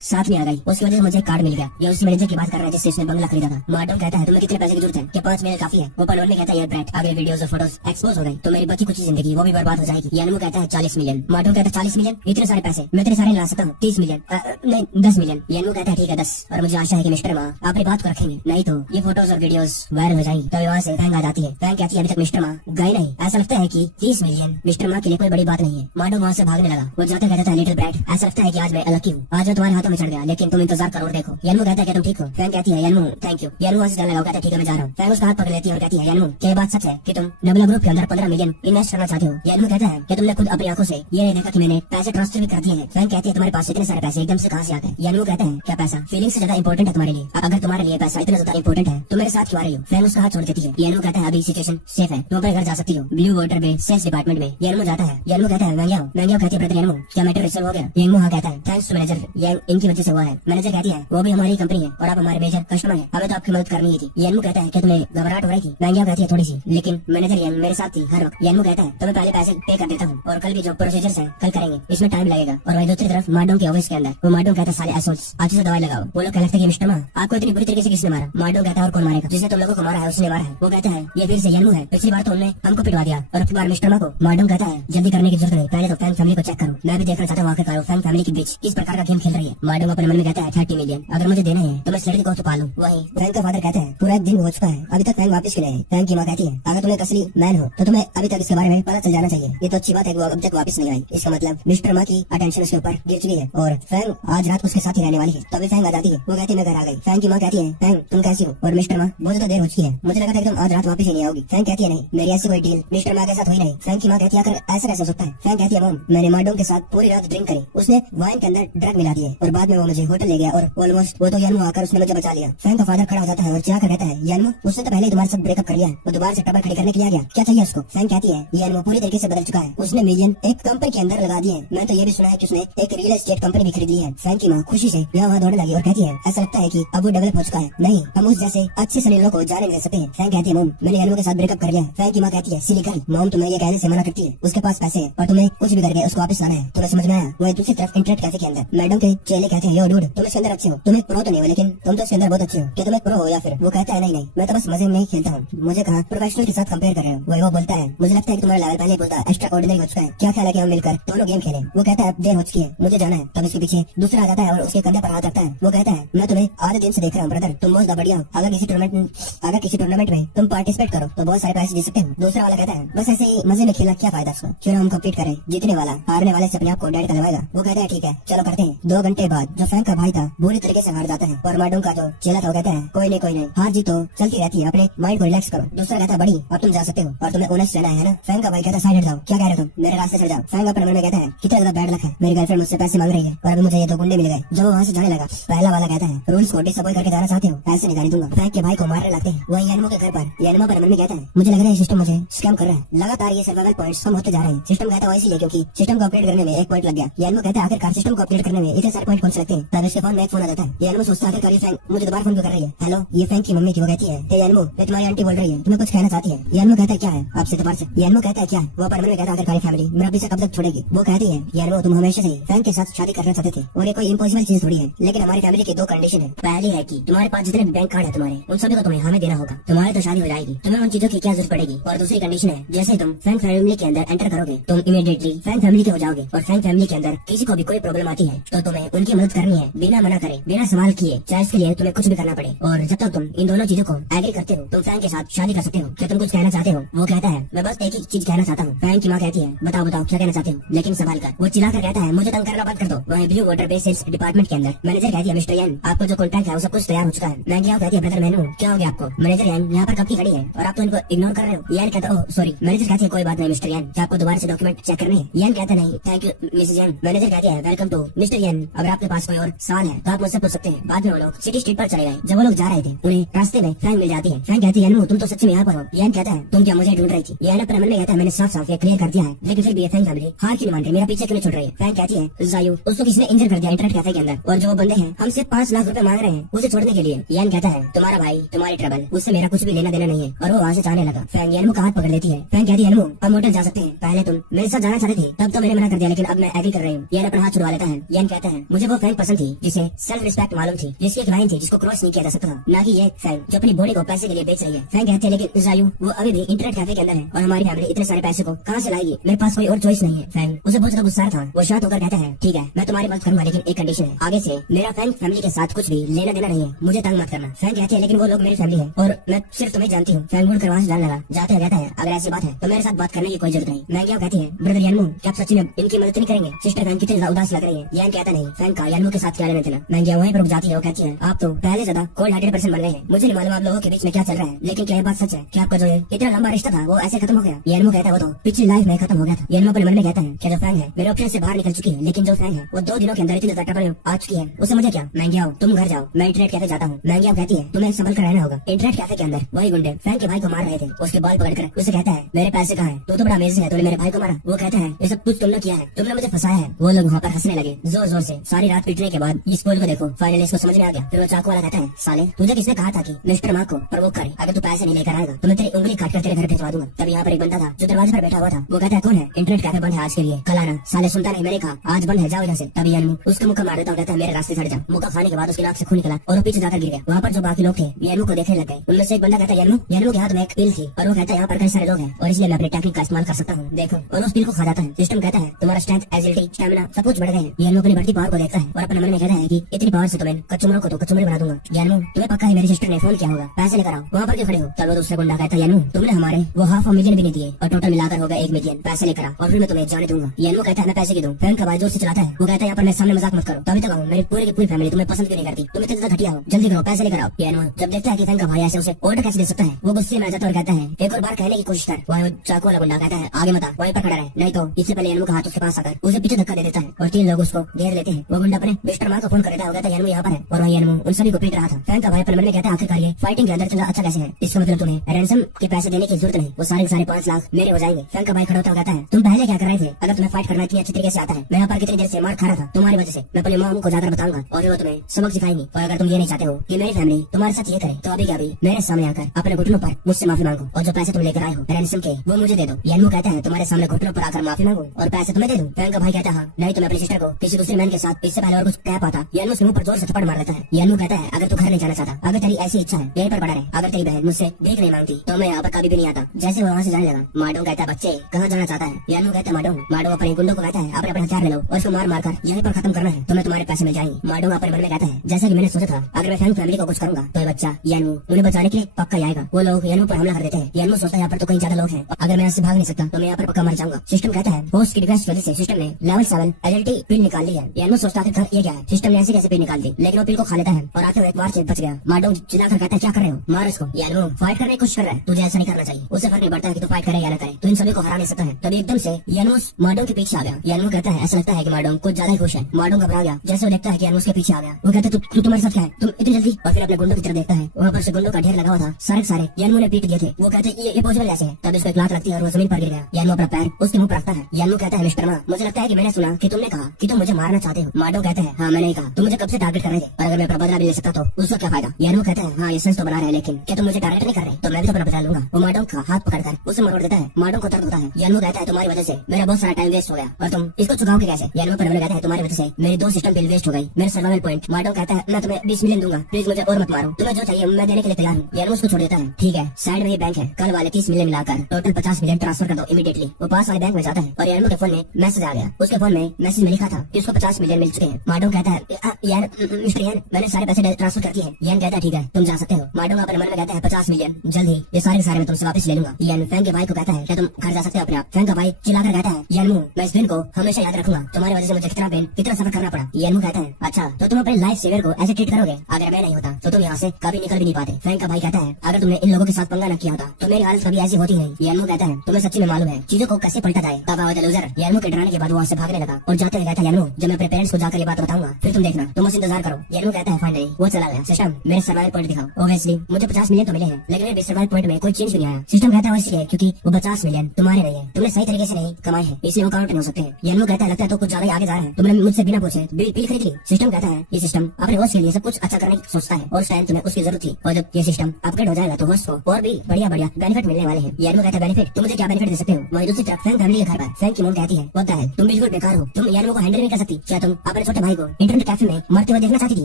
साथ में आ गई। उसकी वजह से मुझे एक कार्ड मिल गया। ये उसी मैनेजर की बात कर रहा है जिससे इसने बंगला खरीदा था। मार्डन कहता है तुम्हें कितने पैसे की जरूरत है कि 5 मिलियन काफी है। वो पनोर ने कहता है यार ब्रैट अगर वीडियोस और फोटोज एक्सपोज हो गई तो मेरी बची कुछ जिंदगी वो भी बर्बाद हो जाएगी। यानमू कहता है 40 मिलियन। मार्डन कहता है 40 मिलियन इतने सारे पैसे मैं इतने सारे ला सकता हूँ। 30 मिलियन नहीं 10 मिलियन। यानमू कहता है ठीक है 10 और मुझे आशा है कि मिस्टर माँ अपनी बात को रखेंगे नहीं तो ये फोटोज और वीडियोस वायरल हो जाएंगी। तभी वहाँ से फैंग आ जाती है। फैंग कहती है अभी तक मिस्टर माँ गए नहीं। ऐसा लगता है कि 30 मिलियन मिस्टर माँ के लिए कोई बड़ी बात नहीं है। मार्डन वहाँ से भागने लगा। वो जाते कहता है लिटिल ब्रैट ऐसा लगता है कि आज मैं अलग हूँ। आज मैं तुम्हारे हाथों में चढ़ गया लेकिन तुम इंतजार करो और देखो। यानमू कहता है कि तुम ठीक हो। फैंग कहती है यानमू थैंक यू। यानमू वहाँ से जाने लगा। कहता है ठीक है मैं जा रहा हूँ। फैंग उसका हाथ पकड़ लेती है और कहती है यानमू क्या ये बात सच है कि तुम नेबुला ग्रुप के अंदर 15 मिलियन इन्वेस्ट करना चाहते हो। यानमू कहता है कि तुमने खुद अपनी आंखों से ये नहीं देखा कि मैंने पैसे ट्रांसफर भी कर दिए हैं। फैंग कहती है तुम्हारे पास इतने सारे पैसे एकदम से कहाँ से आते हैं। यानमू कहता है क्या पैसा फीलिंग से ज्यादा इंपॉर्टेंट है तुम्हारे लिए। अगर तुम्हारे लिए पैसा इतना ज्यादा इंपॉर्टेंट है तो मेरे साथ क्यों आ रही हो। फैंग उसका हाथ छोड़ देती है। यानमू कहता है अभी सिचुएशन सेफ है तुम अपने घर जा सकती हो। ब्लू वाटर में सेल्स डिपार्टमेंट में यानमू जाता है। यानमू कहता है मैंगियाओ कहती है ब्रदर यानमू क्या मैटर रिजल्व हो गया। यानमू हाँ कहता है थैंक्स टू मैनेजर ये इनकी वजह से हुआ है। मैनेजर कहती है वो भी हमारी कंपनी है और आप हमारे मेजर कस्टमर है हमें तो आपकी मदद करनी ही थी। यानमू कहता है कि तुम्हें घबराहट हो रही थी। मैंगियाओ कहती है थोड़ी सी लेकिन मैनेजर यांग मेरे साथ थी हर वक्त। यानमू कहता है तुम्हें पहले पैसे पे कर देता हूँ और कल की जो प्रोसीजर्स है कल करेंगे इसमें टाइम लगेगा। और वही दूसरी तरफ मार्डन के ऑफिस के अंदर वो मार्डन कहता है साले एसोल्स अच्छे से दवाई लगाओ। वो लोग कहते हैं कि मिस्टर माँ आपको इतनी बुरी तरीके से किसने मारा। मार्डन कहता है और कौन मारेगा जिसने तुम लोगों को मारा है उसने मारा है। वो कहता है ये फिर से यानमू है पिछली बार तो उन्होंने हमको पिटवा दिया और अब की बार मिस्टर माँ को। मार्डन कहता है जल्दी करने की जरूरत नहीं पहले तो फैंग फैमिली को चेक करो। मैं भी देखना चाहता हूँ आखिरकार फैंग फैमिली के बीच किस प्रकार का गेम खेल रही है। मार्डन अपने मन में कहता है 30 मिलियन अगर मुझे देना है तो मैं स्लेटी को छुपा लूं। वही फैंग का फादर कहता है पूरा एक दिन हो चुका है अभी तक फैंग वापस क्यों नहीं आए। फैंग की माँ कहती है अगर तुम्हें असली मैन हो तो तुम्हें अभी तक इसके बारे में पता चल जाना चाहिए। ये तो अच्छी बात है कि वो अब तक वापस नहीं आई। इसका मतलब मिस्टर माँ की अटेंशन उसके ऊपर गिर चुकी है और फैंग आज रात उसके साथ ही रहने वाली है। तभी फैंग आ जाती है। वो कहती है मैं घर आ गई। फैंग की माँ कहती है फैंग तुम कैसी हो। और मिस्टर माँ मुझे तो देर हो चुकी है मुझे लगा था कि तुम आज रात वापस ही नहीं आओगी। फैंग कहती है नहीं मेरी ऐसी कोई डील मिस्टर माँ के साथ हुई नहीं। फैंग की माँ कहती है अगर ऐसा कैसे हो सकता है। फैंग कहती है मॉम मैंने मार्डन के साथ पूरी रात ड्रिंक करी उसने वाइन के अंदर ड्रग मिला दी है और बाद में वो मुझे होटल ले गया और ऑलमोस्ट वो तो यानमू आकर उसने मुझे बचा लिया। फैंग का फादर खड़ा हो जाता है और चिल्ला कर कहता है यानमू उसने तो पहले ही तुम्हारे साथ ब्रेकअप कर लिया है वो दोबारा से ट्रबल खड़ी करने के लिए आ गया क्या चाहिए उसको। फैंग कहती है यानमू पूरी तरीके से बदल चुका है उसने मिलियन एक कंपनी के अंदर लगा दिए। मैं तो ये भी सुना है कि उसने एक रियल एस्टेट कंपनी भी खरीद ली है। फैंग की माँ खुशी से यहाँ वहाँ दौड़ने लगी और कहती है ऐसा लगता है कि अब वो डेवलप हो चुका है नहीं हम उस जैसे अच्छे सलीलों को जाने नहीं सकते हैं। फैंग कहती है मॉम मैंने यानमू के साथ ब्रेकअप कर लिया है। फैंग की माँ कहती है सिली गर्ल मॉम तुम्हें ये कहने से मना करती है उसके पास पैसे है और तुम्हें कुछ भी करके उसको वापस लाना है। तुम्हें समझ में आया। वही दूसरी तरफ इंटरनेट कैफे के अंदर मैडम के चेले कहते हैं यो डूड तुम इसके अंदर अच्छे हो तुम एक प्रो तो नहीं हो लेकिन तुम तो इसके अंदर बहुत अच्छे हो क्या तुम एक प्रो हो या फिर। वो कहता है नहीं मैं तो बस मजे में नहीं खेलता हूँ मुझे कहा प्रोफेशनल के साथ कंपेयर कर रहे हो। वही वो बोलता है मुझे लगता है कि तुम्हारा लेवल पहले बोलता एक्स्ट्रा ऑर्डिनरी हो चुका है क्या ख्याल है कि हम मिलकर दोनों गेम खेलें। वो कहता है देर हो चुकी है मुझे जाना है। तब इसके पीछे दूसरा आ जाता है और उसके कंधे पर हाथ रखता है। वो कहता है मैं तुम्हें आधे दिन से देख रहा हूँ ब्रदर तुम बहुत बढ़िया हो अगर किसी टूर्नामेंट में तुम पार्टिसिपेट करो तो बहुत सारे पैसे जीत सकते हो। दूसरा वाला कहता है बस ऐसे ही मजे में खेला क्या फायदा उसका क्यों हम कम्पीट करें जीतने वाला हारने वाले से अपने आप को डेड करवाएगा। वो कहता है ठीक है चलो करते हैं। 2 घंटे बाद जो फैंग का भाई था बुरी तरीके से हार जाता है और मार्डन का जो चेला था वो कहता है कोई नहीं हार जीत तो चलती रहती है अपने माइंड को रिलैक्स करो। दूसरा कहता है बड़ी अब तुम जा सकते हो और तुम्हें ऑनेस्ट रहना है ना। फैंग का भाई कहता है साइड हट जाओ क्या कह रहे हो तुम मेरे रास्ते चढ़ जाओ। फैंग अपने मन में कहता है कितना ज्यादा बैड लक है मेरी गर्लफ्रेंड मुझसे पैसे मांग रही है और अभी मुझे ये 2 गुंडे मिल गए। जब वो वहाँ से जाने लगा पहला वाला कहता है रूल्स को डिसअपॉइंट करके जाना चाहते हो ऐसे नहीं जाने दूंगा। फैंग के भाई को मारने लगते हैं। वही यानमू के घर पर यानमू पर मन में कहता है मुझे लग रहा है सिस्टम मुझे स्कैम कर रहा है लगातार ये सर्वाइवल पॉइंट्स कम होते जा रहे हैं। सिस्टम कहता है इसीलिए क्योंकि सिस्टम को अपडेट करने में 1 पॉइंट लग गया। यानमू कहता है आखिरकार सिस्टम को अपडेट करने में इतने सारे पॉइंट कौन से लगते हैं। तब इसके फोन में एक फोन आ जाता है। यानमू सोचता है आखिरकार ये फैंग मुझे दोबारा फोन क्यों कर रही है। हेलो ये फैंग की मम्मी की। वो कहती है हे यानमू ये तुम्हारी आंटी बोल रही है तुम्हें कुछ कहना चाहती है। यानमू कहता है क्या है आपसे दोबारा से। यानमू कहता है क्या है। वो पर मन में कहता है आखिरकार फैमिली मेरा पीछे कब तक छोड़ेगी। वो कहती है यानमू तुम हमेशा से फैंग के साथ शादी करना चाहते थे और ये कोई इम्पॉसिबल चीज थोड़ी है लेकिन हमारी फैमिली की 2 कंडीशन है। पहली है कि तुम्हारे पास जितने भी बैंक कार्ड है तुम्हारे उन सभी को तुम्हें हमें देना होगा तुम्हारी तो शादी हो जाएगी तुम्हें उन चीजों की क्या जरूरत पड़ेगी। और दूसरी कंडीशन है जैसे तुम फैंग फैमिली के अंदर एंटर करोगे तुम इमीडिएटली फैंग फैमिली के हो जाओगे और फैंग फैमिली के अंदर किसी को भी कोई प्रॉब्लम आती है तो तुम्हें उनकी मदद करनी है बिना मना करे बिना सवाल किए चाहे इसके लिए तुम्हें कुछ भी करना पड़े। और जब तक तुम इन दोनों चीजों को एग्री करते हो तुम फैंग के साथ शादी कर सकते हो। क्या तुम कुछ कहना चाहते हो। वो कहता है मैं बस एक ही चीज कहना चाहता हूँ। फैंग की माँ कहती है बताओ क्या कहना चाहते हो लेकिन संभाल कर। वो चिल्लाकर कहता है मुझे तंग करना बंद कर दो। वही blue water base sales department के अंदर मैनेजर कहती है मिस्टर यान आपको जो कॉन्ट्रैक्ट है वो सब कुछ तैयार हो चुका है। मैंगियाओ कहती है ब्रदर मैनू क्या हो गया आपको। मैनेजर यान यहाँ पर कब की खड़ी है और आप तो इनको इग्नोर कर रहे हो। यान कहता है सॉरी। मैनेजर कहती है कोई बात नहीं मिस्टर यान क्या आपको दोबारा से डॉक्यूमेंट चेक करने हैं। यान कहता नहीं थैंक यू मिसेज यान। मैनेजर कहती है वेलकम टू मिस्टर यान अगर आपके पास कोई और सवाल है तो आप मुझसे पूछ सकते हैं। बाद में वो लोग सिटी स्ट्रीट पर चले गए। जब वो लोग जा रहे थे उन्हें रास्ते में फैंग मिल जाती है। फैंग कहती है तुम तो सच्ची में यहाँ पर हो। यान कहता है तुम क्या मुझे ढूंढ रही थी। यान अपने मन में कहता है मैंने साफ साफ क्लियर कर दिया है लेकिन फिर भी फैंग फैमिली हार क्यों मान रही मेरा पीछे क्यों छुड़ रही है। फैंग कहती है जायू उसको किसी ने इंजर कर दिया इंटरनेट कैफे के अंदर और जो बंदे हैं हमसे 5 लाख रुपए मांग रहे हैं उसे छोड़ने के लिए। यान कहता है तुम्हारा भाई तुम्हारी ट्रबल उससे मेरा कुछ भी लेना देना नहीं है और वो वहाँ से जाने लगा। फैंग यानमू का हाथ पकड़ लेती है। फैंग कहती है यानमू हम होटल जा सकते हैं पहले तुम मेरे साथ जाना चाहते थे तब तो मैंने मना कर दिया लेकिन अब मैं एग्री कर रही हूँ। यान अपना हाथ छुड़वा लेता है। यान कहता है मुझे वो फैंग पसंद थी जिसे सेल्फ रिस्पेक्ट मालूम थी, जिसकी एक लाइन थी जिसको क्रॉस नहीं किया जा सकता था, ना कि ये फैंग जो अपनी बॉडी को पैसे के लिए बेच रही है। फैंग कहते हैं लेकिन जायू वो अभी भी इंटरनेट कैफे के अंदर है और हमारी फैमिली इतने सारे पैसे को कहाँ से लाएगी, मेरे पास कोई और चॉइस नहीं है। फैंग उसे बहुत ज्यादा गुस्सा था। वो शांत होकर कहता है ठीक है मैं तुम्हारी मदद करूंगा लेकिन एक कंडीशन है, आगे से मेरा फैंग फैमिली के साथ कुछ भी लेना देना नहीं है, मुझे तंग मत करना। फैंग कहते हैं लेकिन वो लोग मेरी फैमिली है और मैं सिर्फ तुम्हें जानती हूँ। फैंग मुड़ कर वहाँ से जाने लगा। जाते हुए कहता है अगर ऐसी बात है तो मेरे साथ बात करने की कोई जरूरत नहीं। मैंग याओ कहती है ब्रदर यानमू क्या आप सच्ची में इनकी मदद नहीं करेंगे? सिस्टर फैंग कितनी ज्यादा उदास लग रही है। यान कहता नहीं फैंग का यानमू के साथ क्या लेना देना। मैंग याओ वहीं पर रुक जाती है। वो कहती है आप तो पहले ज्यादा कोल्ड हार्टेड पर्सन बन गए हैं, मुझे नहीं मालूम आप लोगों के बीच में क्या चल रहा है, लेकिन क्या ये बात सच है कि आपका जो ये इतना लंबा रिश्ता था वो ऐसे खत्म हो गया? यानमू कहता है वो तो पिछली लाइफ में खत्म हो गया था। यानमू अपने मन में कहता है कि जो फैंग है मेरे ऑप्शन से बाहर निकल चुकी है, लेकिन जो फैंग है वो 2 दिनों के अंदर इतनी ज्यादा टपल आ चुकी है, उससे मुझे क्या? मैंग याओ तुम घर जाओ, मैं इंटरनेट कैफे जाता हूँ। मैंग याओ कहती है तुम्हें संभल कर रहना होगा। इंटरनेट कैफे के अंदर वही गुंडे फैंग के भाई को मार रहे थे, उसके बाल पकड़कर उसे कहता है मेरे पैसे कहाँ है? तू तो बड़ा अमेजिंग है, तूने मेरे भाई को मारा। वो कहता है ये सब कुछ तुमने किया है, तुमने मुझे फंसाया है। वो लोग वहाँ पर हंसने लगे जोर जोर से। सारी रात पीटने के बाद इस पोल को देखो, फाइनली इसको समझ में आ गया। फिर वो चाकू वाला कहता है साले तुझे किसने कहा था कि मिस्टर मार्क को प्रवोक करे, अगर तू पैसे नहीं लेकर आएगा तो मैं तेरी उंगली काट कर तेरे घर भिजवा दूंगा। तब यहाँ पर एक बंदा था जो दरवाजे पर बैठा हुआ था। वो कहता है कौन है? इंटरनेट कैफे बंद है आज के लिए, कल आना। साले सुनता नहीं, मैंने कहा आज बंद है, जाओ यहाँ से। तभी यानमू उसका मुक्का मार देता, कहता है मेरे रास्ते से हट जा। मुक्का खाने के बाद उसकी नाक से खून निकला और वो पीछे जाकर गिर गया। वहाँ पर जो बाकी लोग थे यानमू को देखने लग गए। उनमें से एक बंदा कहता है यानमू के हाथ में एक पिल थी और वो कहता है यहाँ पर कई सारे लोग हैं और इसलिए मैं अपनी टेक्निक का इस्तेमाल कर सकता हूँ, देखो। और उस पिल को खा जाता है। सिस्टम कहता है तुम्हारा स्ट्रेंथ, एजिलिटी, स्टैमिना सब कुछ बढ़ गए हैं। यानमू अपनी बढ़ती पावर को देखता है और अपने मन में कहता है कि इतनी पावर से तुम्हें कचुमरों को तो कचुमरी बना दूंगा। यानमू तुम्हें पक्का है मेरी सिस्टर ने फोन किया होगा, पैसे लेकर आओ। वहाँ पर क्यों खड़े हो? तब वो दूसरा गुंडा कहता है यानमू तुमने हमारे वो ½ मिलियन भी नहीं दिए और टोटल मिलाकर होगा 1 मिलियन, पैसे लेकर आओ और फिर मैं तुम्हें जाने दूंगा। यानमू कहता है मैं पैसे की दूं। फैंग का भाई जोर से चलाता है। वो कहता है यहाँ पर मैं सामने मजाक मत करो, तभी तक मेरी पूरी की पूरी फैमिली तुम्हें पसंद क्यों नहीं करती, तुम इतने ज्यादा घटिया हो, जल्दी करो पैसे लेकर आओ। यानमू जब देखता है कि फैंग का भाई ऐसे उसे ऑर्डर कैसे दे सकता है, वो गुस्से में आ जाता है और कहता है एक और बार कहने की कोशिश कर। वहाँ चाकू वाला गुंडा कहता है आगे मत आ, वहीं पर खड़ा रहे, नहीं तो इससे पहले यानमू का हाथ उसके पास आकर उसे पीछे धक्का दे देता है और 3 लोग उसको घेर लेते हैं। वो गुंडा अपने मिस्टर मार्क को फोन कर देता है। वो कहता है यानमू यहाँ पर है और वहीं यानमू उन सभी को पीट रहा था। फैंग का भाई अपने मन में कहता है आखिरकार ये फाइटिंग के अंदर चला अच्छा कैसे है, इसका मतलब तुम्हें रैंसम के पैसे देने की जरूरत नहीं, वो सारे 5 लाख मेरे हो जाएंगे। फैंग का भाई खड़ा होता कहता है तुम पहले क्या कर रहे थे? अगर तुम्हें फाइट करना इतनी अच्छी तरीके से आता है, मैं यहाँ पर कितनी देर से मार खा रहा था तुम्हारी वजह से, मैं अपनी माँ को जाकर बताऊंगा और वो तुम्हें सबक सिखाएंगी। और अगर तुम ये नहीं चाहते हो कि मेरी फैमिली तुम्हारे साथ ये करे तो अभी क्या अभी मेरे सामने आकर अपने घुटनों पर मुझसे माफी मांगो और जो पैसे तुम लेकर आए हो रैंसम के वो मुझे दे दो। यानमू कहता है तुम्हारे सामने घुटनों पर आकर माफी मांगो और पैसे तुम्हें दे दूं। फैंग का भाई कहता है नहीं तो मैं अपनी सिस्टर को किसी दूसरे मैन के साथ इससे पहले और कुछ कह पाता। यानमू उसके मुंह पर जोर से थप्पड़ मार देता है। यानमू कहता है अगर तू घर नहीं जाना चाहता, अगर तेरी ऐसी इच्छा है यहीं पर पड़ा रहे, अगर तेरी बहन मुझसे भीख नहीं मांगती तो मैं यहाँ पर कभी भी नहीं आता। जैसे वो वहाँ से जाने लगा, माडोंग कहता है बच्चे कहाँ जाना चाहता है? यानमू कहता है माडोंग अपने गुंडों को कहता है अपने हथियार ले लो और उसको मार मार कर यहीं पर खत्म करना है, तुम्हें तुम्हारे पैसे मिल जाएंगे। माडोंग अपने मन में कहता है जैसा कि मैंने सोचा था, अगर मैं फैंग फैमिली को कुछ करूंगा तो ये बच्चा यानमू उन्हें बचाने के लिए पक्का ही आएगा। वो लोग यानमू पर हमला कर देते हैं। यानमू सोचता है यहाँ पर तो कई ज्यादा लोग हैं, अगर मैं यहाँ से भाग नहीं सकता तो मैं यहाँ पर पक्का मर जाऊंगा। सिस्टम कहता है होस्ट की रिक्वेस्ट वजह से सिस्टम ने लेवल 7 एजिलिटी पिल निकाल ली है। यानमू सोचता है ये क्या है, सिस्टम ने ऐसे कैसे पिल निकाल दी, लेकिन वो पिल को खा लेता है और आते हुए एक बार से बच गया। माडोंग चिल्लाकर कहता है क्या कर रहे हो, मार इसको। यानमू फाइट करने की कोशिश कर रहा है, तुझे ऐसा नहीं करना चाहिए, उससे फर्क नहीं पड़ता है कि तू फाइट करे या ना करे, तो इन सभी को हरा नहीं सकता है। तभी एकदम से यानमू माडोंग के पीछे आ गया। यानमू कहता है ऐसा लगता है कि माडोंग कुछ ज्यादा ही खुश है। माडोंग घबरा गया जैसे वो देखता है कि यानमू उसके पीछे आ गया। वो कहता है तू तुम्हारे साथ क्या है, तुम इतनी जल्दी? और फिर अपने गुंडों की तरफ देखता है, वहाँ पर से गुंडों का ढेर लगा हुआ था, सारे यानमू ने पीट दिए थे। वो कहते हैं ये पॉसिबल कैसे है? तब इसको एक लात लगती है और वो जमीन पर गिर गया। यानमू अपना पैर उसके मुंह पर रखता है। यानमू कहता है मिस्टर मा मुझे लगता है कि मैंने सुना कि तुमने कहा कि तुम मुझे मारना चाहते हो। माडोंग कहता है हाँ मैंने ही कहा, तुम मुझे कब से टारगेट कर रहे थे और अगर मैं अपना बदला भी ले सकता तो उसका क्या फायदा? यानमू कहता है हाँ ये सेंस तो बना रहे हैं, लेकिन क्या तुम मुझे टारगेट नहीं कर रहे तो मैं भी तो अपना बदला लूंगा। वो माडोंग का हाथ पकड़कर उसे मरोड़ देता है। माडोंग को दर्द होता है। यानमू कहता है तुम्हारी वजह से मेरा बहुत सारा टाइम वेस्ट हो गया और तुम इसको चुकाओगे कैसे? यानमू पर कहता है तुम्हारी वजह से मेरी 2 सिस्टम बिल वेस्ट हो गई, मेरे सर्वाइवल पॉइंट। माडोंग कहता है मैं तुम्हें 20 मिलियन दूंगा, प्लीज मुझे और मत मारो, तुम्हें जो चाहिए मैं देने के लिए तैयार हूँ। यानमू उसको छोड़ देता है। ठीक है साइड में ये बैंक है, कल वाले 30 मिलियन मिलाकर टोटल 50 मिलियन ट्रांसफर कर दो इमीडिएटली। वो पास वाले बैंक में जाता है और यानमू के फोन में मैसेज आ गया। उसके फोन में मैसेज में लिखा था कि उसको 50 मिलियन मिल चुके हैं। माडोंग कहता है यार मिस्टर यान मैंने सारे पैसे ट्रांसफर कर दिए हैं। यान कहता है ठीक है तुम जा सकते हो। माडोंग अपने मन में कहता है 50 मिलियन जल्द ही ये सारे मैं तुमसे वापस ले लूंगा। यान फैंग के भाई को कहता है क्या तुम घर जा सकते हो अपने आप? फैंग का भाई चिल्लाकर कहता है यानमू मैं इस दिन को हमेशा याद रखूंगा, तुम्हारी वजह से मुझे कितना सफर करना पड़ा। यानमू कहता है अच्छा तो तुम अपने लाइफ सेवर को ऐसे ट्रीट करोगे, अगर मैं नहीं होता तो तुम यहाँ से कभी निकल भी नहीं पाते। फैंग का भाई कहता है अगर तुमने इन लोगों के साथ पंगा न किया होता तो मेरी हालत कभी ऐसी होती नहीं। यानमू कहता है तुम्हें सच्ची में मालूम है चीजों को कैसे पलटा जाए। तब आवाज लूजर। यानमू के डराने के बाद वो वहाँ से भागने लगा और जाते हुए कहता है यानमू जब मैं अपने पेरेंट्स को जाकर ये बात बताऊंगा फिर तुम देखना, तुम बस इंतजार करो। यानमू कहता है फाइनली वो चला गया। सिस्टम मेरे सर्वाइवल पॉइंट दिखाओ। ऑब्वियसली मुझे 50 मिलियन तो मिले हैं लेकिन मेरे सर्वाइवल पॉइंट में कोई चेंज नहीं आया। सिस्टम कहता है इसलिए क्योंकि वो 50 मिलियन तुम्हारे नहीं है, तुमने सही तरीके से नहीं कमाए हैं इसलिए वो काउंट नहीं हो सकते हैं। यानमू कहता है लगता है तो कुछ ज्यादा ही आगे जा रहा है, तुमने मुझसे बिना पूछे बिल खरीद ली। सिस्टम कहता है ये सिस्टम अपने होस्ट के लिए सब कुछ अच्छा करने की सोचता है और उस टाइम तुम्हें उसकी जरूरत थी और जब ये सिस्टम अपग्रेड हो जाएगा तो होस्ट को और भी बढ़िया बेनिफिट मिलने वाले हैं। यानमू कहता है बेनिफिट तुम मुझे क्या बेनिफिट दे सकते हो? वही दूसरी तरफ फैंग फैमिली के घर पर फैंग की मॉम कहती है व्हाट द हेल तुम बिल्कुल बेकार हो, तुम यानमू को हैंडल नहीं कर सकती, क्या तुम अपने अपने छोटे भाई को इंटरनेट कैफे में मरते हुए देखना चाहती थी।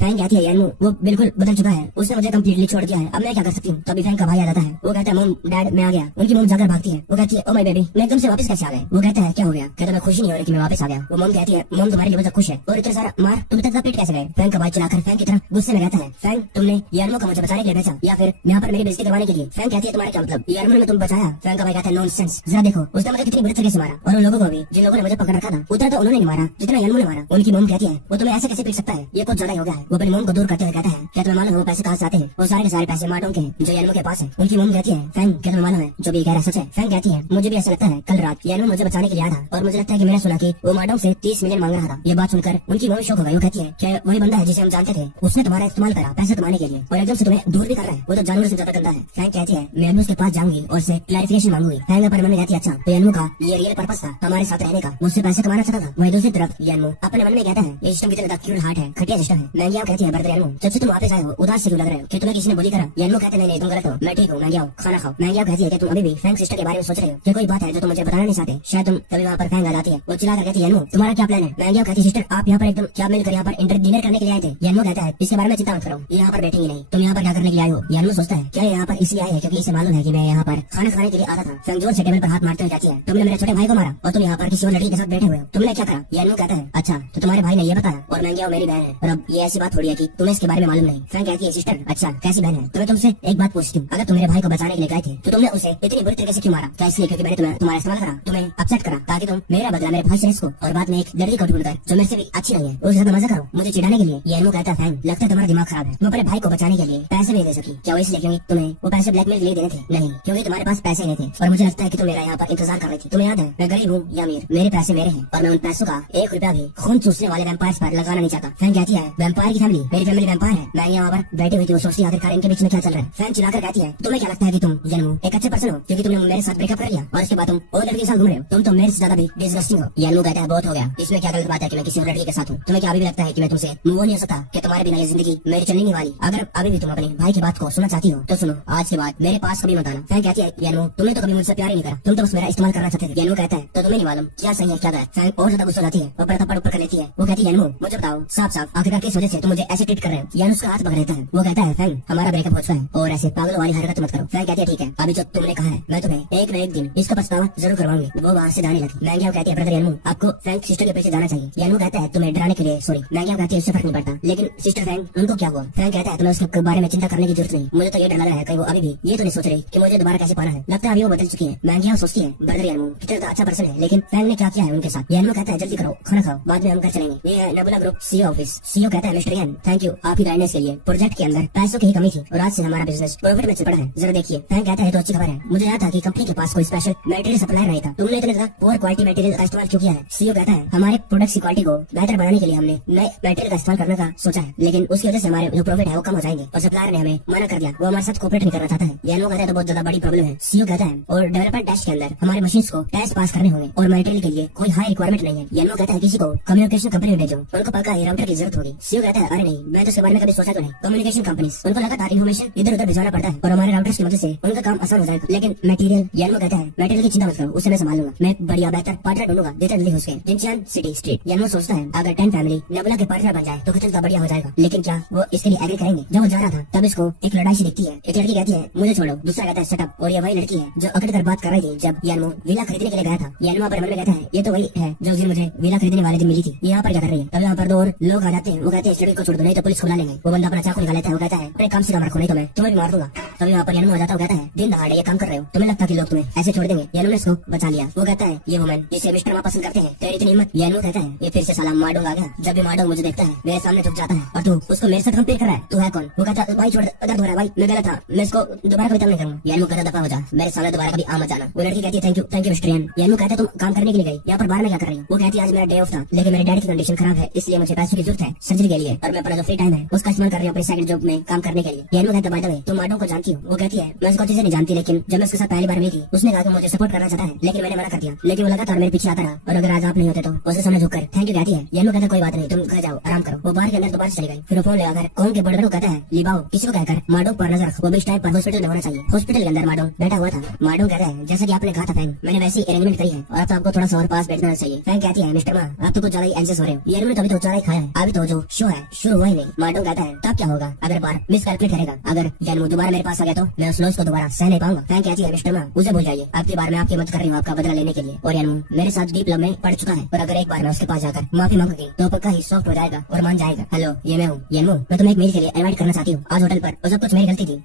फैंग कहती है यानू वो बिल्कुल बदल चुका है, उसने मुझे कम्प्लीटली छोड़ दिया है, अब मैं क्या कर सकती हूँ। तभी फैंग का भाई आ जाता है, वो कहता है मॉम डैड मैं आ गया। उनकी मॉम जाकर भागती है, वो कहती है ओ माय बेबी मैं एकदम से वापस कैसे आ गए। वो कहता है क्या हो गया, कहता मैं खुशी नहीं हो रही कि मैं वापस आ गया। वो मॉम कहती है मॉम तुम्हारी लिवर खुश है और इतना सारा मार तुम इतना पेट कैसे गए। फैंग का भाई चलाकर फैंग की तरफ गुस्से में कहता है फैंग तुमने यानू को मुझे बचाने के लिए भेजा या फिर यहाँ पर मेरी बेइज्जती करवाने के लिए। फैंग कहती है तुम्हारा क्या मतलब, यानू ने तुम बचाया। फैंग का भाई कहता है नॉनसेंस, जरा देखो उसने मुझे कितनी बुरी तरीके से मारा और उन लोगों को भी जिन लोगों ने मुझे पकड़ रखा था उतना तो उन्होंने नहीं मारा जितना यानू ने मारा। उनकी मॉम कहती है वो तुम्हें ऐसे कैसे पीट सकता है, ये कुछ ज्यादा हो गया है। वो अपनी मॉम को दूर करते हुए कहता है क्या तुम्हें मालूम है वो पैसे कहाँ से आते हैं, वो सारे के सारे पैसे मार्डों के जो यानू के पास है। उनकी मॉम कहती है फैंग क्या तुम्हें मालूम है जो भी कह रहा है सच है। फैंग कहती है मुझे भी ऐसा लगता है, कल रात यानू मुझे बचाने के लिए आया था और मुझे लगता है कि मैंने सुना कि वो मार्डों से 30 मिलियन मांग रहा था। ये बात सुनकर उनकी मॉम शौक हो गई। वो कहती है क्या वही बंदा है जिसे हम जानते थे, उसने तुम्हारा इस्तेमाल करा पैसे कमाने के लिए और एकदम से तुम्हें दूर भी कर रहा है, वो तो जानवर से ज्यादा गंदा है। फैंग कहती है मैं उसके पास जाऊंगी और उससे क्लैरिफिकेशन मांगूंगी। फैंग अपने मन में कहती है अच्छा तो यानू का ये रियल पर्पस था हमारे साथ रहने का, मुझसे पैसे कमाना चाहता था। वही दूसरी तरफ यानू अपने मन में कहता है ये सिस्टम कितना ज्यादा क्यूट हार्ट है, घटिया सिस्टम है। मैंगिया कहती है ब्रदर यानू जब से तुम वापस आए हो उदास से क्यों लग रहे हो, कि तुम्हें किसी ने बुली करा। यानू कहते नहीं तुम गलत हो, मैं ठीक हूँ, मैगिया खाना खाओ। मैगिया कहती है कि तुम अभी भी फैंग सिस्टर के बारे में सोच रहे हो, क्या कोई बात है जो तुम मुझे बताना नहीं चाहते, शायद तुम तभी वहाँ पर फैंग आ जाती है। वो चिल्लाकर कहती है यानू तुम्हारा क्या प्लान है। मैगिया कहती है सिस्टर आप यहाँ पर एकदम क्या मिलकर यहाँ पर डिनर करने के लिए आए थे। यानू कहता है इसके बारे में चिंता मत करो, ये यहाँ पर बैठेंगे नहीं, तुम यहाँ पर क्या करने के लिए आए हो। यानू सोचता है क्या यहाँ पर इसलिए आए हैं क्योंकि इसे मालूम है कि मैं यहाँ पर खाना खाने के लिए आता था। फैंग जोर से टेबल पर हाथ मारते हुए कहती है तुमने मेरे छोटे भाई को मारा और तुम यहाँ पर किसी और लड़की के साथ बैठे हुए हो, तुमने क्या करा। यानू कहता है अच्छा तो तुम्हारे भाई ने ये बताया और मैगिया मेरी बहन है और अब ये ऐसी बात थोड़ी है कि तुम्हें इसके बारे में मालूम नहीं। फैंग कहती है सिस्टर अच्छा कैसी बहन है, तो मैं तुमसे एक बात पूछती हूँ, अगर तुम मेरे भाई को बचाने के लिए गए थे तो तुमने उसे इतनी बुरी तरीके से क्यों मारा। क्या इसलिए क्योंकि मैंने तुम्हारा इस्तेमाल करा, तुम्हें अपसेट करा ताकि तुम मेरा बदला मेरे भाई से इसको और बाद में एक लड़की को ढूंढकर जो मेरे से भी अच्छी नहीं है उसके साथ मजा करो मुझे चिढ़ाने के लिए। यानू कहता है फैंग लगता है तुम्हारा दिमाग खराब है, तुम अपने भाई को बचाने के लिए पैसे नहीं दे सकी। क्या वो इसलिए क्योंकि तुम्हें वो पैसे ब्लैकमेल के लिए देने थे, नहीं क्योंकि तुम्हारे पास पैसे नहीं थे और मुझे लगता है कि तुम मेरा यहाँ पर इंतजार कर रही थी। तुम्हें याद है मैं गरीब हूँ या अमीर, मेरे पैसे मेरे हैं और मैं उन पैसों का 1 रुपया भी खून चूसने वाले वैम्पायर्स पर लगाना नहीं चाहता। फैंग कहती है वैम्पायर की फैमिली मेरी फैमिली वैम्पायर है, मैं यहाँ पर बैठी हुई थी वो सोचती आखिरकार इनके बीच में क्या चल रहा है। फैंग चिल्लाकर कहती है तुम्हें क्या लगता है कि तुम यानू एक अच्छे पर्सन हो क्योंकि तुमने मेरे साथ ब्रेकअप कर लिया और उसके बाद तुम और लड़की के साथ घूम रहे हो, तुम तो मेरे से ज्यादा भी डिसगस्टिंग हो। यानू कहता है बहुत हो गया, इसमें क्या गलत बात है कि मैं किसी और लड़की के साथ हूँ, तुम्हें क्या अभी भी लगता है कि मैं तुमसे मूव नहीं हो सकता, कि तुम्हारे बिना ये जिंदगी मेरी चलने नहीं वाली। अगर अभी भी तुम अपने भाई की बात को सुनना चाहती हो तो सुनो, आज के बाद मेरे पास कभी मत आना। फैंग कहती है यानू तुमने तो कभी मुझसे प्यार ही नहीं करा, तुम तो बस मेरा इस्तेमाल करना चाहते थे। यानू कहता है तो तुम्हें नहीं मालूम क्या सही है क्या गलत। फैंग और ज्यादा गुस्सा हो जाती है और थप्पड़ ऊपर कर लेती है। वो कहती है यानू मुझे बताओ साफ साफ आखिरकार किस वजह से तुम मुझे ऐसे ट्रीट कर रहे हो। यानू उसका हाथ पकड़ लेता है, वो कहता है फैंग हमारा ब्रेकअप हो चुका है और ऐसे पागलों वाली हरकत मत करो। फैंग कहती है ठीक है अभी जो तुमने कहा है मैं तुम्हें एक न एक दिन इसका पछतावा जरूर करवाऊंगी। वो वहाँ से जाने लगी। मैगिया कहती है ब्रदर यानू आपको फैंग सिस्टर के पीछे जाना चाहिए। यानू कहता है तुम्हें डराने के लिए सॉरी। मैगिया कहती है इससे फर्क नहीं पड़ता, लेकिन सिस्टर फैंग उनको क्या हुआ। फैंग कहता है तुम्हें उसके बारे में चिंता करने की जरूरत नहीं, मुझे तो ये डर लग रहा है कहीं वो अभी भी ये तो नहीं सोच रही कि मुझे दोबारा कैसे पाना है, लगता है अभी वो बदल चुकी है। मैगिया सोचती है ब्रदर यानू कितना अच्छा पर्सन है, लेकिन फैंग ने क्या किया है उनके साथ। यानू कहता है जल्दी करो खाना खाओ बाद में हम घर चलेंगे। ये है nebula group CEO office. CEO कहता है मिस्टर यान थैंक यू आपकी गाइडेंस के लिए, प्रोजेक्ट के अंदर पैसों की ही कमी थी और आज से हमारा बिजनेस प्रॉफिट में चल पड़ा है, जरा देखिए। फैंग कहता है तो अच्छी खबर है, मुझे याद था कि कंपनी के पास कोई स्पेशल मटेरियल सप्लायर नहीं था, तुमने इतने पुअर क्वालिटी मटेरियल का इस्तेमाल क्यों किया है। सीईओ कहता है हमारे प्रोडक्ट की क्वालिटी को बेहतर बनाने के लिए हमने नए मटेरियल का इस्तेमाल करने का सोचा है, लेकिन उसकी वजह से हमारे जो प्रॉफिट है वो कम हो जाएंगे और सप्लायर ने हमें मना कर दिया, वो हमारे साथ कोऑपरेट नहीं करना चाहता है। यानू कहता है तो बहुत ज्यादा बड़ी प्रॉब्लम है। सीईओ कहता है और डेवलपमेंट टेस्ट के अंदर हमारे मशीन को टेस्ट पास करने होंगे और मटेरियल के लिए कोई हाई रिक्वायरमेंट नहीं है। यानू कहता है किसी को कम्युनिकेशन कंपनी में भेजो, उनको पक्का ये राउटर की जरूरत होगी। सीईओ कहता है अरे नहीं मैं तो इसके बारे में कभी सोचा तो नहीं, कम्युनिकेशन कंपनीज उनको लगातार इन्फॉर्मेशन इधर उधर भिजवाना पड़ता है और हमारे राउटर्स की मदद से उनका काम आसान हो जाएगा, लेकिन मटेरियल। यानू कहता है मटेरियल की चिंता मत करो उसे मैं संभाल लूंगा, मैं एक बढ़िया बेहतर पार्टनर ढूंढूंगा जितना जल्दी हो सके। जिनचान सिटी स्ट्रीट। यानू सोचता है अगर 10 फैमिली नेबुला के पार्टनर बन जाए तो कितना बढ़िया हो जाएगा, लेकिन क्या वो इसके लिए एग्री करेंगे। जब वो जा रहा था तब इसको एक लड़ाई सी दिखती है, एक लड़की कहती है मुझे छोड़ो, दूसरा कहता है शट और ये वही लड़की है जो अकड़ कर बात कर रही थी जब यानू विला खरीदने के लिए गया था। यानू पर मन में कहता है ये तो वही है जो उस दिन मुझे विला खरीदने वाले दिन मिली थी, यहाँ पर क्या कर रही है। तब यहाँ पर 2 और लोग आ जाते हैं, वो कहते हैं इस लड़की को छोड़ दो नहीं तो पुलिस को बुला लेंगे। वो बंदा अपना चाकू निकाल लेता है, वो कहता है अरे कम से कम रखो नहीं तो मैं तुम्हें भी मार दूंगा। तब यहाँ पर यानू आ जाता है, कहता है दिन दहाड़े ये काम कर रहे हो, तुम्हें लगता कि लोग तुम्हें ऐसे छोड़ देंगे। यानू ने इसको बचा लिया। वो कहता है ये वुमन जिसे मिस्टर माँ पसंद करते हैं तेरी इतनी हिम्मत। यानू कहता है ये फिर से साला मार्डोंग आ गया, जब भी मार्डोंग मुझे देखता है मेरे सामने झुक जाता है और तू उसको मेरे साथ कंपेयर कर रहा है, तू है कौन। वो कहता है भाई छोड़ दर्द हो रहा है भाई मैं गलत था, मैं इसको दोबारा कभी तंग नहीं करूंगा। यानू कहता दफा हो जा मेरे सामने दोबारा कभी आ मत जाना। वो लड़की कहती है थैंक यू मिस्टर यान। यानू कहता है तुम काम करने के लिए गई यहाँ पर बाहर में क्या कर रही हो। वो कहती है आज मेरा डे ऑफ था लेकिन मेरे डैडी की कंडीशन खराब है इसलिए मुझे पैसों की जरूरत है सर्जरी के लिए और मैं अपना जो फ्री टाइम है उसका इस्तेमाल कर रही हूँ अपनी सेकंड जॉब में काम करने के लिए। यानू कहता है बाय द वे तुम मार्डोंग को जानती हो। वो कहती है मैं उसको अच्छे से नहीं जानती, लेकिन जब मैं उसके साथ पहली बार मिली थी उसने कहा कि मुझे सपोर्ट करना चाहता है, लेकिन मैंने मना कर दिया, लेकिन वो लगातार मेरे पीछे आता रहा और अगर आज आप नहीं होते तो उसके सामने झुककर थैंक यू कहती है। यानू कहता है कोई बात नहीं तुम घर जाओ आराम करो। वो बाहर के अंदर दोबारा चली गई। फिर फोन लगाकर कौन के बड़े को कहता है लिबाओ किसी को कहकर मार्डोंग पर नजर रख, वो भी इस टाइम पर हॉस्पिटल में होना चाहिए। हॉस्पिटल के अंदर मार्डोंग बैठा हुआ था। मार्डोंग कहता है जैसा कि आपने कहा था फैंग मैंने वैसी अरेंजमेंट करी है और अब तो आपको थोड़ा सा और पास बैठना चाहिए। फैंग कहती है मिस्टर माँ आप तो कुछ ज्यादा ही एंशियस हो रहे रहे हो? यानू ने तो अभी तो चारा ही खाया है, अभी तो जो शो है शुरू हुआ ही नहीं। मार्डन कहता है तब क्या होगा अगर बार मिस कैलकुलेट करेगा, अगर यानू दोबारा मेरे पास आ गया तो मैं उस लॉस को दोबारा सह नहीं पाऊंगा। फैंग कहती है मिस्टर मा उसे भूल जाइए, अब की बार मैं आपकी मदद कर रही हूँ आपका बदला लेने के लिए, और यानू मेरे साथ डीप लव में पड़ चुका है, और अगर एक बार मैं उसके पास जाकर माफी मांगूंगी तो पक्का ही सॉफ्ट हो जाएगा और मान जाएगा। हेलो ये मैं हूँ यानू, मैं तुम्हें एक मील के लिए इनवाइट करना चाहती हूँ आज होटल पर। वो सब कुछ मेरी गलती थी,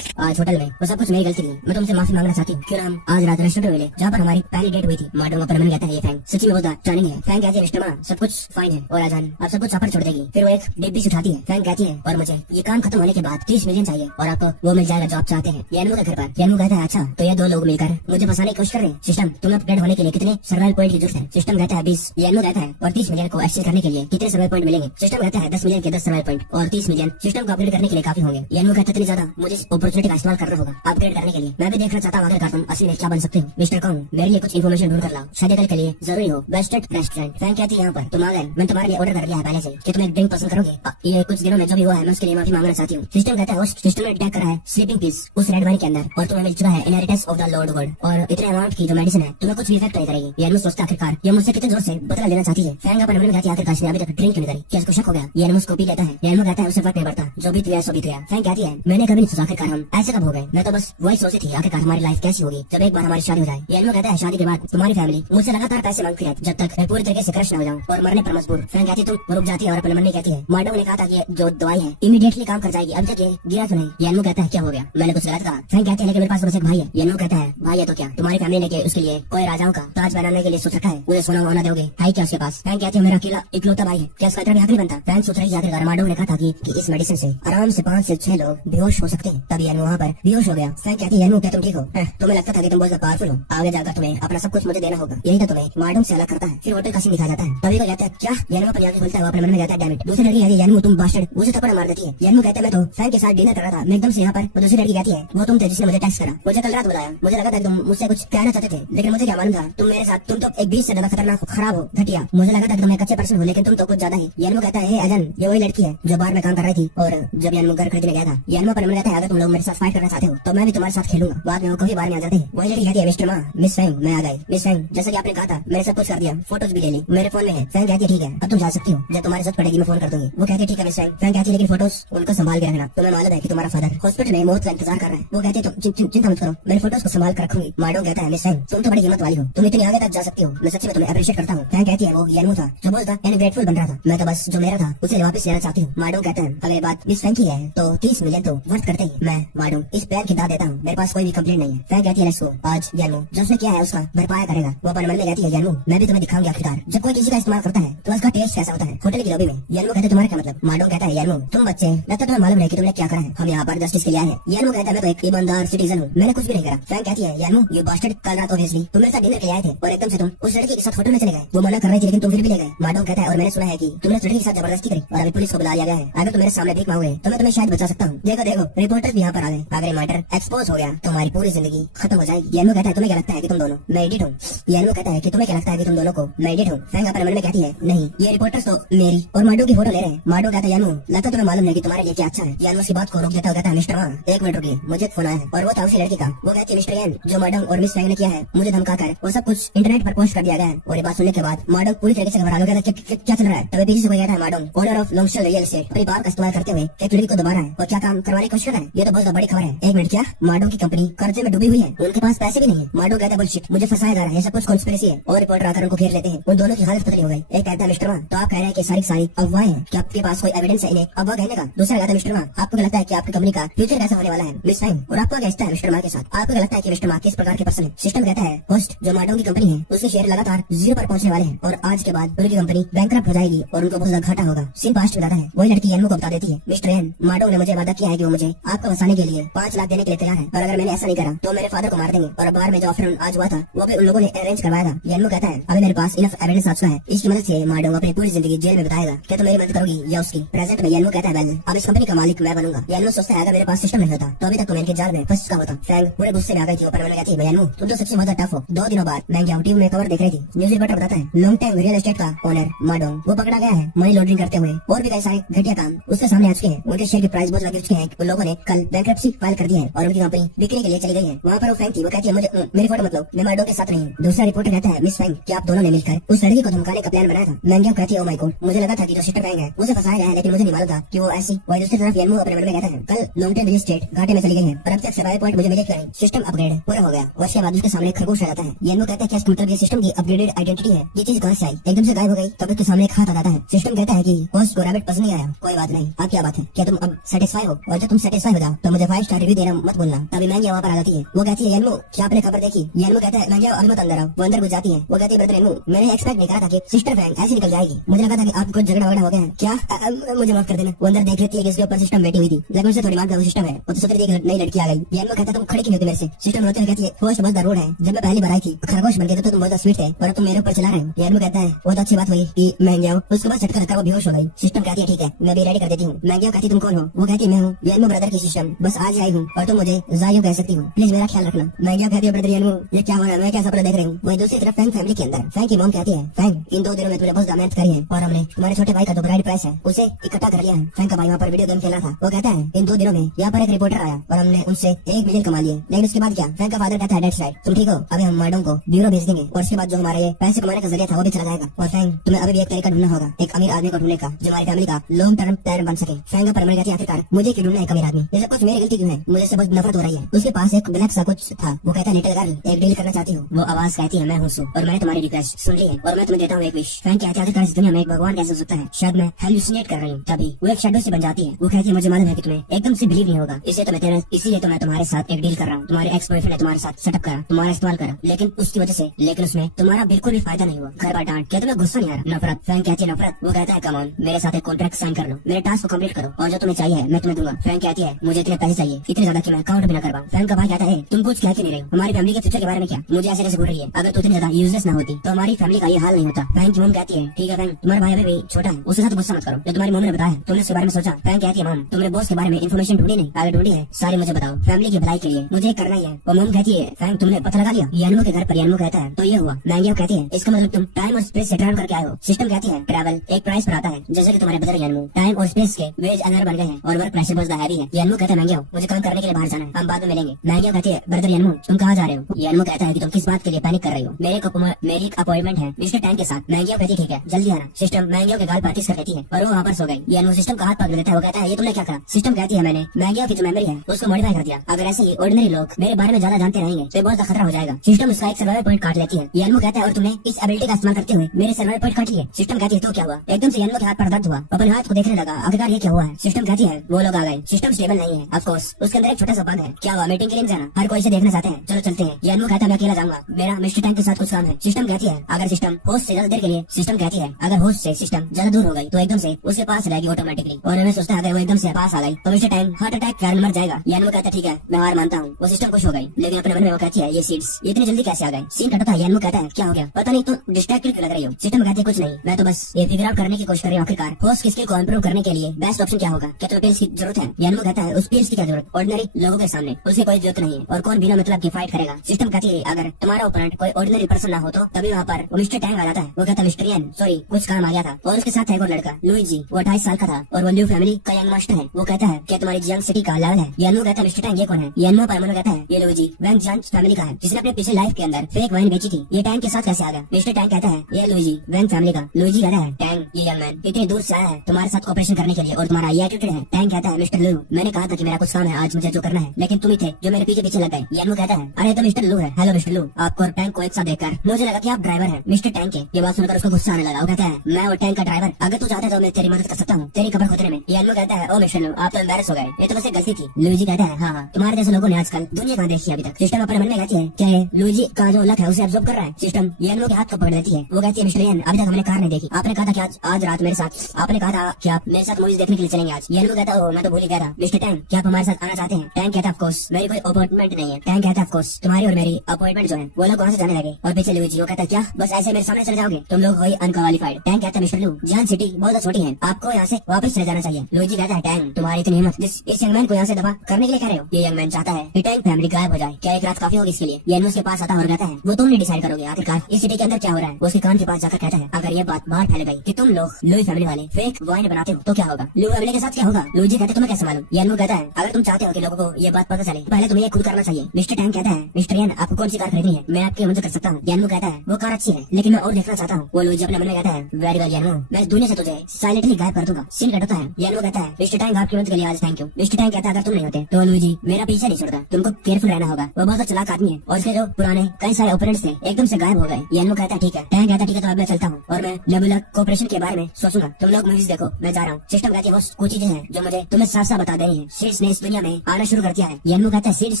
आज होटल में वो सब कुछ मेरी गलती थी, मैं तुमसे माफी मांगना चाहती हूँ। क्यों हम आज रात रेस्टोरेंट मिले जहाँ पर हमारी पहली डेट हुई थी। मार्डन अपना मन कहता है ये फैंग सच्ची में बहुत टर्निंग है। फैंग कहती है मिस्टर मा सब कुछ फाइन है और आजान अब सब कुछ चापर छोड़ देगी। फिर वो एक डिब्बी से उठाती है। फैंग कहती है और मुझे ये काम खत्म होने के बाद 30 मिलियन चाहिए और आपको वो मिल जाएगा जो आप चाहते हैं यानू के घर पर। यानू कहता है अच्छा तो ये दो लोग मिलकर मुझे फंसाने की कोशिश कर रहे हैं। सिस्टम तुम्हें अपग्रेड होने के लिए कितने सर्वाइवल पॉइंट की जरूरत है? सिस्टम कहता है 20। यानू कहता है और 30 मिलियन को एक्सचेंज करने के लिए कितने सर्वाइवल पॉइंट मिलेंगे? सिस्टम कहता है 10 मिलियन के 10 सर्वाइवल पॉइंट और 30 मिलियन सिस्टम को अपग्रेड करने के लिए काफी होंगे। यानू कहता है इतनी ज्यादा मुझे इस अपॉर्चुनिटी का इस्तेमाल करना होगा अपग्रेड करने के लिए। मैं भी देखना चाहता हूँ आखिरकार तुम असली में क्या बन सकते हो। मिस्टर कॉन्ग मेरे लिए कुछ इन्फॉर्मेशन ढूंढ कर लाओ, शायद कल के लिए जरूरी हो। Wasted restaurant. फैंग कहती है यहाँ पर तुम आ गए, मैंने तुम्हारे लिए ऑर्डर कर लिया है पहले से कि तुम एक ड्रिंक पसंद करोगे। ये कुछ दिनों में जो भी हुआ है मैं उसके लिए माफी मांगना चाहती हूँ। सिस्टम कहता है होस्ट सिस्टम ने अटैक करा है स्लीपिंग पीस उस रेड वाइन के अंदर और तुम्हें मिल चुका है inheritance of the Lord God, और इतने अमाउंट की जो मेडिसिन है तुम्हें कुछ भी इफेक्ट नहीं करेगी। यानू सोचता आखिरकार ये मुझसे कितने जोर से बदला लेना चाहती है। फैंग अपने मन में कहती है आखिरकार इसने अभी तक ड्रिंक क्यों नहीं करी, क्या इसको शक हो गया? यानू उसको पी लेता है। यानू कहता है उसे फर्क नहीं पड़ता, जो बीत गया सो बीत गया। फैंग कहती है मैंने कभी नहीं सोचा आखिरकार हम ऐसे कब हो गए, मैं तो बस वही सोची थी आखिरकार हमारी लाइफ कैसी होगी जब एक बार हमारी शादी हो जाए। यानू कहता है शादी के बाद तुम्हारी फैमिली मुझसे लगातार पैसे मांगती है जब तक मैं पूरी तरीके से क्रश न हो जाऊं और मरने पर मजबूर। फैंग कहती तुम रुक जाती है और अपने मन में कहती है मार्डन ने कहा था कि जो दवाई है इमीडिएटली काम कर जाएगी, अब तक ये गिरा क्यों नहीं? यानू कहता है क्या हो गया, मैंने कुछ गलत कहा? फैंग कहती है लेकिन मेरे पास बस एक भाई है। यानू कहता है भाई है तो क्या तुम्हारी फैमिली ने के उसके लिए कोई राजाओं का ताज बनाने के लिए सोच रखा है, मुझे सोना वोना दोगे? है क्या उसके पास? फैंग कहती है मेरा अकेला इकलौता भाई है, क्या उसका इतना भी हक नहीं बनता? फैंग सोच रही है आखिरकार मार्डन ने कहा था कि इस मेडिसिन से आराम से 5 से 6 लोग बेहोश हो सकते हैं, तब यानू वहाँ पर बेहोश हो गया। फैंग कहती है यानू क्या तुम ठीक हो? तुम्हें लगता था कि तुम बहुत पावरफुल हो, आगे जाकर तुम्हें अपना सब कुछ मुझे देना होगा, यही तो तुम्हें मार्डन से अलग करता है। फिर होटल का सीन दिखाया जाता है, तभी को कहता है क्या? यानू पर आगे खुलता है, वो अपने मन में कहता है डैम इट। दूसरी लड़की कहती है यानू तुम बास्टर्ड, मुझे थप्पड़ मार देती है। यानू कहता है मैं तो फैंग के साथ डिनर कर रहा था, मैं एकदम से यहाँ पर। दूसरी लड़की कहती है वो तुम थे जिसने मुझे टेक्स्ट करा, मुझे कल रात बुलाया, मुझे लगा था तुम मुझसे कुछ कहना चाहते थे लेकिन मुझे क्या मालूम था तुम मेरे साथ, तुम तो एक 20 से ज्यादा खतरनाक खराब हो घटिया, मुझे लगा था कि तुम एक अच्छे पर्सन हो लेकिन तुम तो कुछ ज्यादा ही। यानू कहता है अजन ये वही लड़की है जो बार में काम कर रही थी और जब यानू घर खरीदने गया था। यानू पर कहता है अगर तुम लोग मेरे साथ फाइट करना चाहते हो तो मैं भी तुम्हारे साथ खेलूंगा। बाद में वो कभी बार में आ जाते हैं। वही लड़की कहती है मिस्टर माँ मिस फैंग मैं आ गई। मिस फैंग जैसा कि आपने कहा था मैंने सब कुछ कर दिया, फोटोज भी ले ली, मेरे फोन में है। फैंग कहती है ठीक है अब तुम जा सकती हो, जब तुम्हारी जरूरत पड़ेगी मैं फोन कर दूंगी। वो कहती है ठीक है मिस फैंग। फैंग कहती है लेकिन फोटोज उनको संभाल के रखना, तुम्हें मालूम है कि तुम्हारा फादर हॉस्पिटल में मौत का इंतजार कर रहा है। वो कहती है तुम चिंता मत करो, मेरे फोटोज को संभाल कर रखूंगी। मार्डन कहता है मिस फैंग तुम तो बड़ी हिम्मत वाली हो, तुम इतनी आगे तक जा सकती हो, मैं सच्ची में तुम्हें अप्रिशिएट करता हूँ। फैंग कहती है वो यानू था जो बोलता यानी ग्रेटफुल बन रहा था, मैं तो बस जो मेरा था उसे वापस लेना चाहती हूँ। मार्डन कहता है अगली बात मिस फैंग की है तो 30 मिलियन तो वर्थ करते ही मैं मार्डन इस प्लान की दाद देता हूँ, मेरे पास कोई भी कंप्लेंट नहीं है। फैंग कहती है लेट्स गो, आज यानू जो उसने किया है उसका भरपाया करेगा। वो अपने मन में कहती है यानू मैं भी तुम्हें दिखाऊंगी आखिरकार जब कोई किसी का इस्तेमाल करता है तो उसका टेस्ट कैसा होता है। होटल की लॉबी में यानू कहते तुम्हारा क्या मतलब? मार्डन कहता है यानू तुम बच्चे लगता तुम्हें मालूम है कि तुमने क्या करा है, हम यहाँ पर जस्टिस के लिए आए हैं। यानू कहता है मैं तो एक ईमानदार सिटीजन हूँ, मैंने कुछ भी नहीं करा। फैंग कहती है यानू यू बास्टर्ड कल रात ऑब्वियसली तुम मेरे साथ डिनर के लिए आए थे और एकदम से तुम उस लड़की के साथ होटल में चले गए, वो मना कर रही थी लेकिन तुम फिर भी ले गए। मार्डन कहता है और मैंने सुना है कि तुमने उस लड़की के साथ जबरदस्ती करी और अभी पुलिस को बुला लिया गया है, अगर तुम मेरे सामने भीख मांगोगे तो मैं तुम्हें शायद बचा सकता हूँ। देखो देखो रिपोर्टर भी यहाँ पर आ गए, अगर ये मैटर एक्सपोज हो गया तो हमारी पूरी जिंदगी खत्म हो जाएगी। यानू कहता है तुम्हें क्या लगता है कि तुम दोनों मैं एडिट हूँ? यानू कहता है कि तुम्हें क्या लगता है कि तुम दोनों को मैं एडिट हूँ? फैंग अपने मन में कहती है नहीं ये रिपोर्टर्स तो मेरी और मार्डन की फोटो ले रहे हैं। मार्डन कहता है यानू लगता तुम्हें मालूम है कि तुम्हारे लिए क्या अच्छा है। यानू उसकी बात को रोक देता है, कहता है मिस्टर हाँ एक मिनट रुकिए मुझे फोन आया है और वो था उसी लड़की का। वो कहती है मिस्टर यान जो मार्डन और मिस फैंग ने किया है मुझे धमका कर वो सब कुछ इंटरनेट पर पोस्ट कर दिया गया है। और ये बात सुनने के बाद मार्डन पूरी तरीके से घबरा गया, क्या चल रहा है? तभी पीछे से कोई कहता है मार्डन ओनर ऑफ लॉन्गस्टर रियल एस्टेट अपनी बात का इस्तेमाल करते हुए एक लड़की को दोबारा है और क्या काम करवाने की कोशिश कर रहा है, ये तो बहुत बड़ी खबर है। एक मिनट क्या मार्डन की कंपनी कर्जे में डूबी हुई है, उनके पास पैसे भी नहीं है। मार्डन कहता है बुलशिट मुझे फंसाया जा रहा है, ये सब कुछ कॉन्स्पिरेसी है। और रिपोर्टर आकर उनको घेर लेते हैं, उन दोनों की हालत पतली हो गई। एक कहता है मिस्टर माँ तो आप कह रहे हैं कि सारी अफवाह है, क्या आपके पास कोई एविडेंस है इन्हें अफवाह कहने का? दूसरा कहता है मिस्टर माँ आपको क्या लगता है कि आपकी कंपनी का फ्यूचर कैसा होने वाला है? मिस फैंग और आपको क्या रिश्ता है मिस्टर माँ के साथ? आपको क्या लगता है कि मिस्टर माँ किस प्रकार के पर्सन है? सिस्टम कहता है होस्ट जो मार्डन की कंपनी है उसके शेयर लगातार 0 पर पहुंचने वाले हैं और आज के बाद उनकी कंपनी बैंकरप्ट हो जाएगी और उनको बहुत ज्यादा घाटा होगा। सीन पास्ट बताता है, वही लड़की यानू को बता देती है मिस्टर यान मार्डन ने मुझे वादा किया है कि वो मुझे आपको फंसाने के लिए 5 लाख देने के लिए तैयार है और अगर मैंने ऐसा नहीं करा तो मेरे फादर को मार देंगे। और बाहर में जो ऑफर आज हुआ था वो भी उन लोगों ने अरेंज करवाया था। यानू कहता है अभी मेरे पास इनफ एविडेंस आ चुका है, इसकी मदद से मार्डन अपनी पूरी जिंदगी जेल में बिताएगा, क्या तुम मेरी मदद करोगी या उसकी? प्रेजेंट में यानू कहता है वेल अब इस कंपनी का मालिक मैं बनूंगा। यानू सोचता है अगर मेरे पास सिस्टम नहीं होता तो अभी तक तो मेरे जाल में फंस चुका होता। फैंग पूरे गुस्से में आ गई थी, ऊपर मैंने कहती है यानू तुम तो सच्ची बहुत टफ हो। 2 दिनों बाद मैं टीवी में खबर देख रही थी, न्यूज रिपोर्टर बताता है लॉन्ग टाइम रियल एस्टेट का ओनर मार्डन वो पकड़ा गया है मनी लॉन्ड्रिंग करते हुए और भी कई सारे घटिया काम उसके सामने आ चुके हैं। उनके शेयर की प्राइस बहुत गिर चुके हैं, उन लोगों ने कल बैंकरप्सी फाइल कर दी है और उनकी कंपनी बिकने के लिए चली गई है। वहाँ पर वो फैंग थी, वो कहती है मुझे मेरी फोटो मतलब मैं मार्डन के साथ नहीं हूँ। दूसरा रिपोर्टर कहता है मिस फैंग कि आप दोनों ने मिलकर उस लड़की को धमकाने का प्लान बनाया था मैंगियो कहती है ओ माय गॉड, मुझे लगा था कि जो सिस्टर फैंग है उसे फंसाया गया है, लेकिन मुझे नहीं मालूम था कि वो ऐसी। वही दूसरी तरफ यानमू अपने मन में कहता है कल लॉन्गटेन विलेज स्टेट घाटे में चली गई है और अब तक सर्वाइवल पॉइंट मुझे मिले क्यों नहीं। सिस्टम अपग्रेड पूरा हो गया और उसके बाद उसके सामने एक खरगोश आ जाता है। यानमू कहता है क्या इसका मतलब ये सिस्टम की अपग्रेडेड आइडेंटिटी है, ये चीज कहां से आई, एकदम से गायब हो गई। तब उसके सामने एक हाथ आ जाता है। सिस्टम कहता है कि होस्ट को रैबिट पसंद नहीं आया, कोई बात नहीं, अब क्या बात है, क्या तुम अब सेटिस्फाई हो, और जब तुम सेटिस्फाई हो जाओ तो मुझे 5 स्टार रिव्यू देना मत भूलना। तभी मैंगी वहाँ पर आ जाती है। वो कहती है यानमू क्या आपने खबर देखी। यानमू कहता है मैंगी अभी मत अंदर आओ। वो अंदर घुस जाती है। वो कहती है ब्रदर यानमू मैंने एक्सपेक्ट नहीं करा था कि सिस्टर फैंग ऐसी निकल जाएगी, मुझे लगा था कि आपको कुछ झगड़ा वगड़ा हो गया है क्या, मुझे माफ कर देना। वो अंदर देख लेती है कि इसके ऊपर सिस्टम बैठी हुई थी, लेकिन उसे थोड़ी मार सिस्टम है। वो तो सोच रही थी नई लड़की आ गई। यानमू कहता है तुम खड़ी क्यों होती मेरे से। सिस्टम रोते हुए कहती है होस्ट बस द रोड है, जब मैं पहली बार आई थी खरगोश बन गए तो तुम बहुत स्वीट थे और अब तुम मेरे ऊपर चला रहे हो। यानमू कहता है बहुत अच्छी बात हुई कि मैं गया हूँ। उसके बाद झटका लगा वो बेहोश हो गई। सिस्टम कहती है ठीक है मैं भी रेडी कर देती हूँ। मैं गया कहती तुम कौन हो। वो कहती मैं हूँ यानमू ब्रदर की सिस्टम, बस आज आई हूँ और तुम मुझे जायू कह सकती हो, प्लीज मेरा ख्याल रखना। मैं क्या कहती हूँ ब्रदर यानमू ये क्या हो रहा है, मैं क्या सपना देख रही हूँ। वही दूसरी तरफ फैंग फैमिली के अंदर फैंग की मॉम कहती है फैंग इन 2 दिनों में तुमने बहुत मेहनत करी है और हमने तुम्हारे छोटे भाई का जो ब्राइड प्राइस है उसे इकट्ठा कर लिया है। फैंग का भाई वहाँ पर वीडियो गेम खेल रहा था। वो कहता है इन 2 दिनों में यहाँ पर एक रिपोर्टर आया और हमने उनसे 1 मिलियन कमा लिए, लेकिन उसके बाद क्या। फैंग का फादर कहता है दैट्स राइट, तुम ठीक हो, अभी हम मैडम को ब्यूरो भेज देंगे और उसके बाद जो हमारे ये पैसे कमाने का जरिया था वो भी चला जाएगा। और फैंग तुम्हें अभी भी एक तरीका ढूंढना होगा, एक अमीर आदमी को ढूंढने का जो हमारी फैमिली का लॉन्ग टर्म प्लान बन सके। फैंग पर कहती है आखिरकार मुझे क्यों ढूंढना है एक अमीर आदमी, ये सब कुछ मेरी गलती क्यों है, मुझे से बहुत नफरत हो रही है। उसके पास एक ब्लैक सा कुछ था। वो कहता है लिटिल गर्ल एक डील करना चाहती हूँ। वो आवाज कहती है मैं हूँ सू और मैंने तुम्हारी रिक्वेस्ट सुन ली है और मैं तुम्हें देता हूँ एक विश। फैंग कहती है आखिरकार इस दुनिया में एक भगवान कैसे हो सकता है, शायद मैं हेलुसिनेट कर रही हूँ। तभी वो एक शैडो से बन जाती है। वो कहती है मुझे मालूम है कि तुम्हें एकदम से बिलीव नहीं होगा, इसीलिए तो मैं तुम्हारे साथ एक डील कर रहा हूँ। तुम्हारे एक्स बॉयफ्रेंड ने तुम्हारे साथ सेटअप करा, तुम्हारा इस्तेमाल करा, लेकिन उसकी वजह से उसमें तुम्हारा बिल्कुल भी फायदा नहीं हुआ। घर बार डांट, क्या तुम्हें गुस्सा नहीं आ रहा। नफरत, फैंग कहती है नफरत। वो कहता है कम ऑन मेरे साथ एक कॉन्ट्रैक्ट साइन कर लो, मेरे टास्क को कंप्लीट करो और जो तुम्हें चाहिए मैं तुम्हें दूंगा। फैंग कहती है मुझे इतने पैसे चाहिए, इतने ज्यादा कि मैं काउंट भी ना कर पाऊं। फैंग का भाई कहता है तुम कुछ कह क्यों नहीं रही, हमारी फैमिली के फ्यूचर के बारे में क्या, मुझे ऐसे कैसे बोल रही है, अगर तू इतनी ज्यादा यूजलेस ना होती तो हमारी फैमिली का ये हाल नहीं होता। फैंग की मॉम कहती है ठीक है फैंग तुम्हारा भाई अभी भी छोटा है, उसके साथ गुस्सा मत करो, जो तुम्हारी मॉम ने बताया तुमने उसके बारे में सोचा। फैंग कहती है मॉम तुमने बॉस के बारे में इन्फॉर्मेशन ढूंढी नहीं, अगर ढूंढी है सारी मुझे बताओ, फैमिली की भलाई के लिए मुझे करना ही है। और मॉम कहती है फैंग तुमने पता लगा लिया यानमू के घर पर। यानमू कहता है तो ये हुआ। मैंगी कहती है इसका मतलब तुम टाइम और स्पेस से ट्रैवल करके आए हो। सिस्टम कहती है ट्रैवल एक प्राइस पर आता है, जैसे कि तुम्हारे ब्रदर यानमू टाइम और स्पेस के वेज अनर बन गए हैं और वर्क प्रेशर बहुत हैवी है। यानमू कहता है मैंगी मुझे काम करने के लिए बाहर जाना है, हम बाद में मिलेंगे। मैंगी कहती है ब्रदर यानमू तुम कहाँ जा रहे हो। यानमू कहता है कि तुम किस बात के लिए पैनिक कर रही हो, मेरी एक अपॉइंटमेंट है मिस्टर टैंक के साथ। मैंगी कहती ठीक है जल्दी आना। सिस्टम मैंगी के गाल पर किस कर देती है और वो वहाँ पर सो गई। यानमू सिस्टम का हाथ पकड़ लेता है। वो कहता है ये तुमने क्या करा। सिस्टम कहती है मैंने मैंगी की जो मेमोरी है उसको मॉडिफाई कर दिया, अगर ऐसे ही ऑर्डिनरी लोग मेरे बारे में ज्यादा जानते रहेंगे तो बहुत खतरा हो जाएगा। सिस्टम उसका एक सर्वाइवल पॉइंट काट लेती है। यानमू कहता है और तुमने इस एबिलिटी का इस्तेमाल करते हुए मेरे सर्वाइवल पॉइंट काट लिए। सिस्टम कहती है तो क्या हुआ। एकदम से यानमू के हाथ पर दर्द हुआ, अपने हाथ को देखने लगा, आखिरकार ये क्या हुआ है। सिस्टम कहती है वो लोग आ गए। सिस्टम स्टेबल नहीं है ऑफ कोर्स, उसके अंदर एक छोटा सा बग है। क्या हुआ मीटिंग के लिए जाना, हर कोई इसे देखना चाहते हैं, चलो चलते हैं। यानमू कहता है मैं अकेला जाऊंगा, मेरा मिस्टर टैंक के साथ कुछ काम है। सिस्टम कहती है अगर सिस्टम होस्ट से ज्यादा देर के लिए सिस्टम कहती है अगर होस्ट से सिस्टम ज्यादा दूर हो गई तो एकदम से उसके पास रहेगी ऑटोमेटिकली। और मैं सोचता है अगर वो एकदम से पास आ गई तो मिस्टर टैंक हार्ट अटैक के कारण मर जाएगा। यानमू कहता है ठीक है मैं हार मानता हूँ। वो सिस्टम खुश हो गई, लेकिन अपने मन में वो कहती है ये सीड्स इतनी जल्दी कैसे आ गए। सीन कटता है। यानमू कहता है क्या हो गया, पता नहीं तो डिस्ट्रैक्टेड क्यों लग रही हो। सिस्टम कहती है कुछ नहीं, मैं तो बस ये फिगर आउट करने की कोशिश कर रही हूँ आखिरकार होस्ट की स्किल को इंप्रूव करने के लिए बेस्ट ऑप्शन क्या होगा, क्या तुम्हें पिल्स की जरूरत है। यानमू कहता है उस पिल्स की क्या जरूरत, ऑर्डिनरी लोगों के सामने उसकी कोई जरूरत नहीं है और कौन बिना मतलब की फाइट करेगा। सिस्टम कहती है अगर तुम्हारा ओपोनेंट कोई ऑर्डिनरी पर्सन ना हो तो तभी वहाँ पर मिस्टर टैंक आ जाता है। वो कहता है मिस्टर यान सॉरी कुछ काम आ गया था। और उसके साथ है वो लड़का लुइजी, वो 28 साल का था और वो न्यू फैमिली का यंग मास्टर है। वो कहता है क्या तुम्हारी यंग सिटी का लेवल है। यानमू कहता है मिस्टर टैंक ये कौन है। यानमू परमाणु कहता है ये लुइजी वैंग जंच फैमिली का है, जिसने अपने पिछले लाइफ के अंदर फेक वाइन बेची थी, ये टैंक के साथ कैसे आ गया। मिस्टर टैंक कहता है ये लुइजी वैंग फैमिली का। लुइजी कहता है टैंक ये यंग मैन इतने दूर से आया है तुम्हारे साथ ऑपरेशन करने के लिए और तुम्हारा ये एटीट्यूड है। टैंक कहता है मिस्टर लू मैंने कहा था कि मेरा कुछ काम है आज मुझे जो करना है, लेकिन तुम ही थे जो मेरे पीछे पीछे लग गए। यानमू कहता है अरे तो मिस्टर लू है। हेलो मिस्टर लू, आपको और टैंक को एक साथ देखकर मुझे लगा कि आप ड्राइवर हैं। मिस्टर टैंक के ये बात सुनकर उसको गुस्सा आने लगा। वो कहता है मैं और टैंक का ड्राइवर, अगर तू चाहता है तो मैं तेरी मदद कर सकता हूँ तेरी कब्र खोदने में। यानमू कहता है ओ मिस्टर लू आप तो एम्बैरेस हो गए, ये तो बस एक गलती थी। लुइजी कहता है हाँ तुम्हारे जैसे लोगों ने आजकल दुनिया कहाँ देखी अभी तक। सिस्टम अपने मन में कहती है क्या है लुइजी का जो लक है उसे एब्जॉर्ब कर रहा है। सिस्टम यानमू के हाथ को पकड़ लेती है। वो कहती है मिस्टर यान अभी तक हमने कार नहीं देखी, आपने कहा था कि आज रात मेरे साथ, आपने कहा था कि आप मेरे साथ मूवीज देखने के लिए चलेंगे आज। यानमू कहता है मैं तो भूल ही गया था। मिस्टर टैंक क्या आप हमारे साथ आना चाहते हैं। टैंक कहता है ऑफ कोर्स मेरी कोई अपॉइंटमेंट नहीं है। टैंक कहता है ऑफ कोर्स तुम्हारी और मेरी अपॉइंटमेंट जो है वो लोग वहाँ से जाने लगे। और पीछे लुइजी वो कहता है क्या बस ऐसे मेरे सामने चले जाओगे, तुम लोग वही अनक्वालिफाइड। टैंक कहता है मिस्टर लू जान सिटी बहुत छोटी है, आपको यहाँ से वापस चले जाना चाहिए। लुइजी कहता है टैंक तुम्हारी इतनी हिम्मत इस यंग मैन को यहाँ से दफा करने के लिए कह रहे हो। ये यंग मैन चाहता है कि टैंक फैमिली गायब हो जाए, क्या एक रात काफी होगी इसके लिए। यानमू उसके पास आता और कहता है वो तुम नहीं डिसाइड करोगे आखिरकार इस सिटी के अंदर क्या हो रहा है। वो उसके कान के पास जाकर कहता है अगर ये बात बाहर फैल गई कि तुम लोग लुई फैमिली वाले फेक वाइन बनाते हो तो क्या होगा, लू फैमिली के साथ क्या होगा। लुइजी कहते तुम्हें कैसे मालूम। यानमू कहता है अगर तुम चाहते हो कि लोगों को ये बात पता चले पहले तुम्हें ये खुद करना चाहिए। मिस्टर टैंक कहता है मिस्टर यान आपको कौन सी कार खरीदनी है, मैं आपकी मदद कर सकता हूँ। यानमू कहता है वो कार अच्छी है लेकिन मैं और देखना चाहता हूँ। वो लुइजी लुइजी अपने मन में कहता है वेरी वेल यानू, मैं इस दुनिया से तुझे साइलेंटली गायब कर दूंगा। सीन कट होता है। यानू कहता है मिस्टर टैंग आपकी मदद के लिए आज थैंक यू। मिस्टर टैंग कहता है अगर तुम नहीं होते तो लुइजी मेरा पीछे नहीं छोड़ता, तुमको केयरफुल रहना होगा। वो बहुत चलाक आदमी है और उसके जो पुराने कई सारे ओपोनेंट्स थे एकदम से गायब हो गए। यानू कहता है ठीक है। टैंग कहता है ठीक है तो अब मैं चलता हूँ और मैं नेबुला कोऑपरेशन के बारे में सोचूंगा। तुम लोग मूवीज देखो, मैं जा रहा हूँ। सिस्टम कहती है वो कुछ चीजें हैं जो मुझे तुम्हें साफ साफ बता देनी है। सीड्स ने इस दुनिया में आना शुरू कर दिया है। यानू कहता है सीड्स,